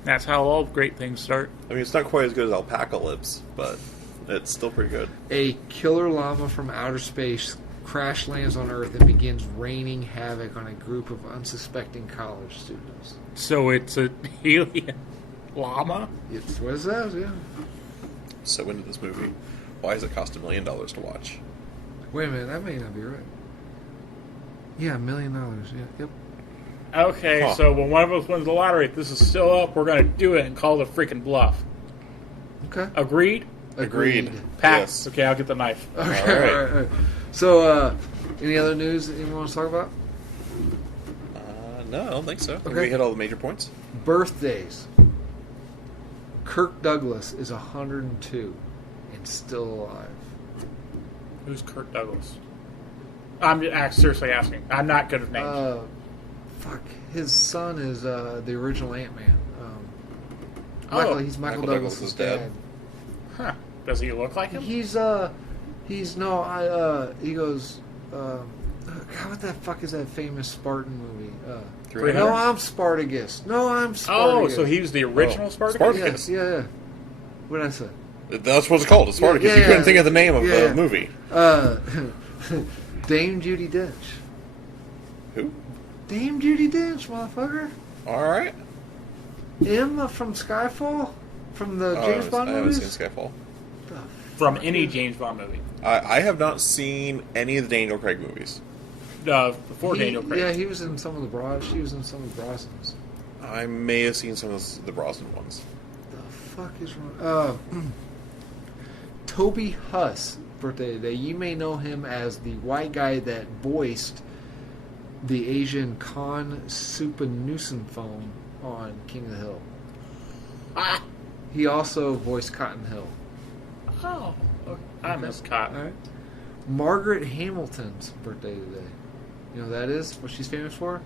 That's how all great things start. I mean, it's not quite as good as Alpacalypse, but it's still pretty good. A killer llama from outer space crash lands on Earth and begins raining havoc on a group of unsuspecting college students. So it's a alien llama? It's what it says, yeah. So into this movie. Why does it cost $1 million to watch? Wait a minute, that may not be right. Yeah, $1 million. Yeah, yep. Okay, Huh. so when one of us wins the lottery, if this is still up, we're going to do it and call it a freaking bluff. Okay. Agreed? Agreed. Pat. Yes. Okay, I'll get the knife. Okay, All right. all right. So, any other news that anyone wants to talk about? No, I don't think so. I think Okay. we hit all the major points. Birthdays. Kirk Douglas is 102 and still alive. Who's Kirk Douglas? I'm seriously asking. I'm not good at names. Fuck. His son is the original Ant-Man. Oh, he's Michael Michael Douglas' Douglas' dad. dad. Huh. Does he look like him? He goes, God, what the fuck is that famous Spartan movie? 300? No, I'm Spartacus. No, I'm Oh, Spartacus. so he was the original Oh, Spartacus? Spartacus. Yeah. What did I say? That's what it's called. It's Spartacus. Yeah, You yeah, couldn't think of the name of yeah. the movie. Dame Judi Dench. Who? Dame Judi Dench, motherfucker. All right. Emma from Skyfall? From the James Bond I haven't movies? seen Skyfall. The From fuck any is- James Bond movie. I have not seen any of the Daniel Craig movies. Before Daniel Craig. Yeah, he was in some of the She was in some of the Brosnans. I may have seen some of the Brosnan ones. The fuck is wrong? Toby Huss, birthday today. You may know him as the white guy that voiced the Asian Khan Supanusenphone on King of the Hill. Ah! He also voiced Cotton Hill. Oh. Okay. I miss Cotton. All right. Margaret Hamilton's birthday today. You know who that is? What she's famous for?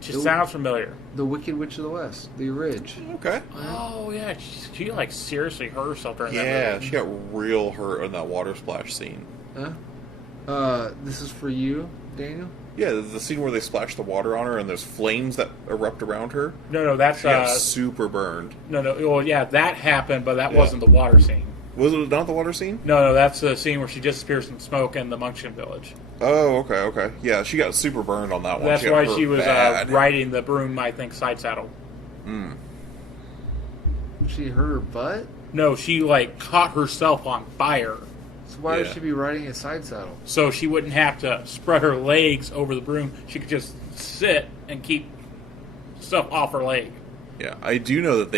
She sounds familiar. The Wicked Witch of the West. The Ridge. Okay. Oh, yeah. She like, seriously hurt herself during that Yeah, movie. she got real hurt in that water splash scene. Huh? This is for you, Daniel? Yeah, the scene where they splash the water on her and there's flames that erupt around her. No, that's... She got super burned. No. Well, yeah, that happened, but that Yeah. wasn't the water scene. Was it not the water scene? No, that's the scene where she disappears in smoke in the Munchkin Village. Oh, okay. Yeah, she got super burned on that one. That's got why hurt she was bad. riding the broom, I think, side saddle. She hurt her butt? No, she, like, caught herself on fire. So why would Yeah. she be riding a side saddle? So she wouldn't have to spread her legs over the broom. She could just sit and keep stuff off her leg. Yeah, I do know that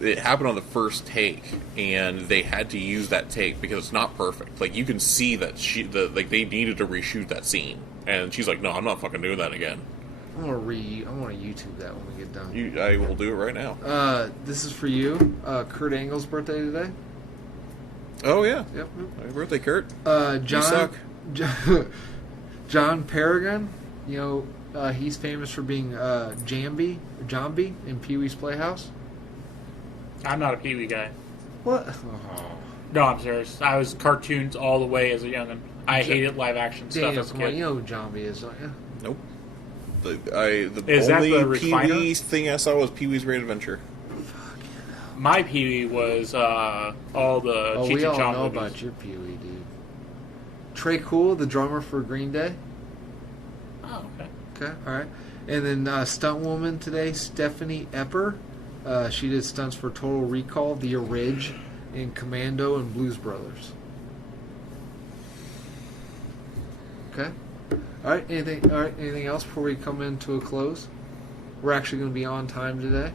it happened on the first take, and they had to use that take because it's not perfect. Like you can see that they needed to reshoot that scene, and she's like, "No, I'm not fucking doing that again." I want to YouTube that when we get done. I will do it right now. This is for you. Kurt Angle's birthday today. Oh yeah, Yep. happy birthday, Kurt. John suck. John Paragon. You know, he's famous for being Jambi in Pee-wee's Playhouse. I'm not a Pee-wee guy. What? Oh. No, I'm serious. I was cartoons all the way as a youngin'. I hated live action stuff Daniel, as a come on, kid. you know who Jambi is, don't you? Nope. The Is that only the refiner? Pee-wee thing I saw was Pee-wee's Great Adventure. My Pee-wee was all the Oh, Cheech we and all Chong know movies. about your Pee-wee, dude. Trey Cool, the drummer for Green Day. Oh, okay. Okay, all right. And then stunt woman today, Stephanie Epper. She did stunts for Total Recall, The Ridge, and Commando and Blues Brothers. Okay. All right. Anything else before we come into a close? We're actually going to be on time today.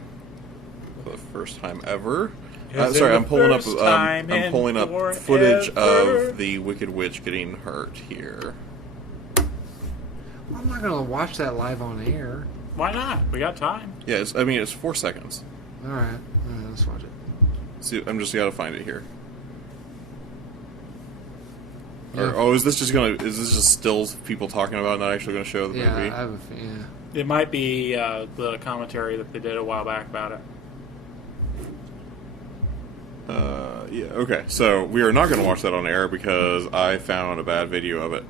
For the first time ever. Is it Sorry, the I'm pulling up. first time I'm in pulling up forever? footage of the Wicked Witch getting hurt here. I'm not going to watch that live on air. Why not? We got time. Yeah, it's 4 seconds. All right. Let's watch it. See, I'm just gotta find it here. Yeah. Is this just stills of people talking about it, not actually gonna show the Yeah, movie? I have a yeah. It might be the commentary that they did a while back about it. Yeah, okay. So we are not gonna watch that on air because I found a bad video of it.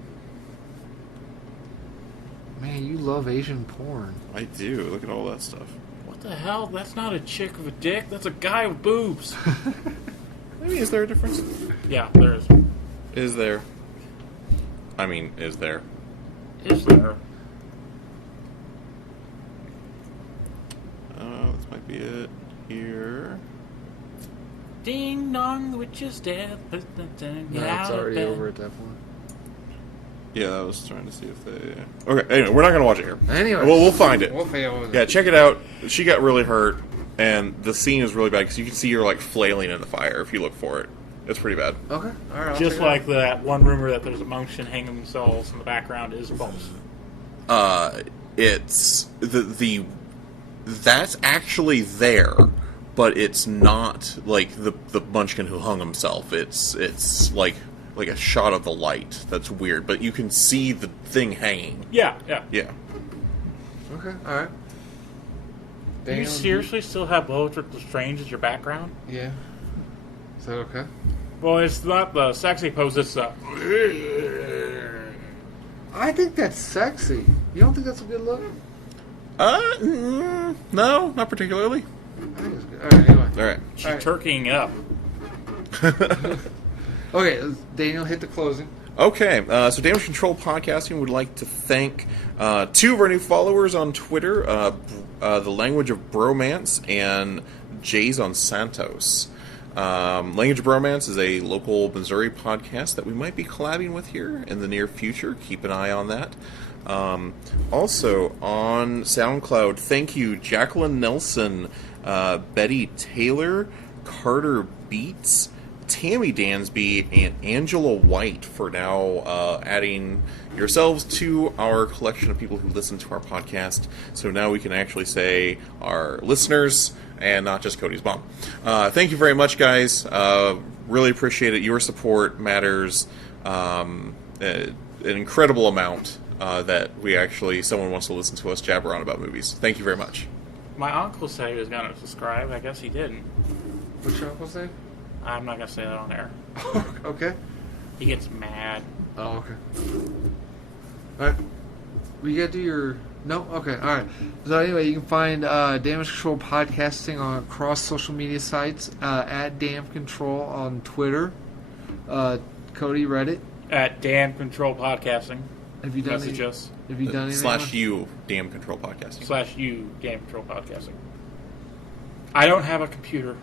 Man, you love Asian porn. I do. Look at all that stuff. What the hell? That's not a chick with a dick. That's a guy with boobs. I mean, is there a difference? Yeah, there is. Is there? I mean, is there? Is there? This might be it here. Ding dong, the witch is dead. No, it's already over at that point. Yeah, I was trying to see if they... Okay, anyway, we're not going to watch it here. Anyway. Well, we'll find it. We'll fail with it. Yeah, check it out. She got really hurt, and the scene is really bad, because you can see her, like, flailing in the fire if you look for it. It's pretty bad. Okay, alright. Just like that one rumor that there's a motion hanging themselves in the background is false. It's... That's actually there, but it's not, like, the munchkin who hung himself. It's like a shot of the light. That's weird, but you can see the thing hanging. Yeah. Okay, alright. Do you seriously still have Bellatrix Lestrange as your background? Yeah. Is that okay? Well, it's not the sexy pose, it's the... I think that's sexy. You don't think that's a good look? No, not particularly. I think it's good. Alright, anyway. Alright. She's turkeying up. Okay, Daniel, hit the closing. Okay, so Damage Control Podcasting would like to thank two of our new followers on Twitter, The Language of Bromance and Jays on Santos. Language of Bromance is a local Missouri podcast that we might be collabing with here in the near future. Keep an eye on that. Also, on SoundCloud, thank you, Jacqueline Nelson, Betty Taylor, Carter Beats, Tammy Dansby, and Angela White for now adding yourselves to our collection of people who listen to our podcast. So now we can actually say our listeners and not just Cody's mom. Thank you very much, guys. Really appreciate it. Your support matters an incredible amount that someone wants to listen to us jabber on about movies. Thank you very much. My uncle said he was going to subscribe. I guess he didn't. What's your uncle say? I'm not going to say that on air. Okay. He gets mad. Oh, okay. Alright. We gotta do your... No? Okay, alright. So anyway, you can find Damage Control Podcasting on across social media sites, at Damn Control on Twitter. Cody, Reddit. At Damn Control Podcasting. Have you done Message us. Have you done anything? /you, Damn Control Podcasting. /you, Damn Control Podcasting. I don't have a computer.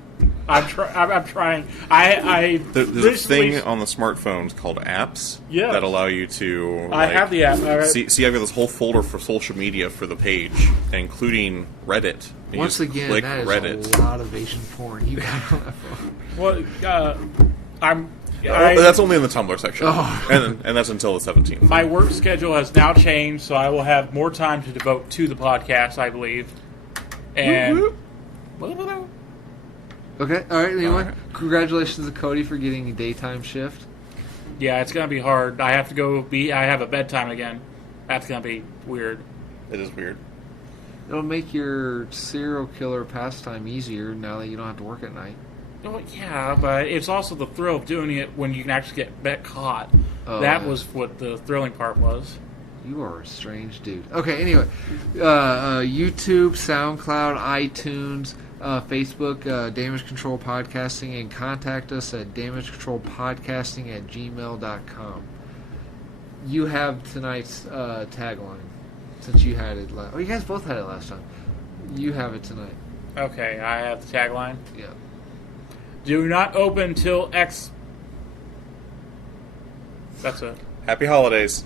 I'm trying. There's a thing on the smartphones called apps that allow you to... I have the app. Right. See, I've got this whole folder for social media for the page, including Reddit. And once again, click that is Reddit. a lot of Asian porn you got on that phone. Well, that's only in the Tumblr section. Oh. And that's until the 17th. My work schedule has now changed, so I will have more time to devote to the podcast, I believe. And... Okay, alright, anyway. Congratulations to Cody for getting a daytime shift. Yeah, it's going to be hard. I have to go I have a bedtime again. That's going to be weird. It is weird. It'll make your serial killer pastime easier now that you don't have to work at night. Oh, yeah, but it's also the thrill of doing it when you can actually get caught. Oh, that was what the thrilling part was. You are a strange dude. Okay, anyway. YouTube, SoundCloud, iTunes, Facebook, Damage Control Podcasting, and contact us at damagecontrolpodcasting@gmail.com. You have tonight's tagline, since you had it last... Oh, you guys both had it last time. You have it tonight. Okay, I have the tagline. Yeah. Do not open till X... That's it. Happy holidays.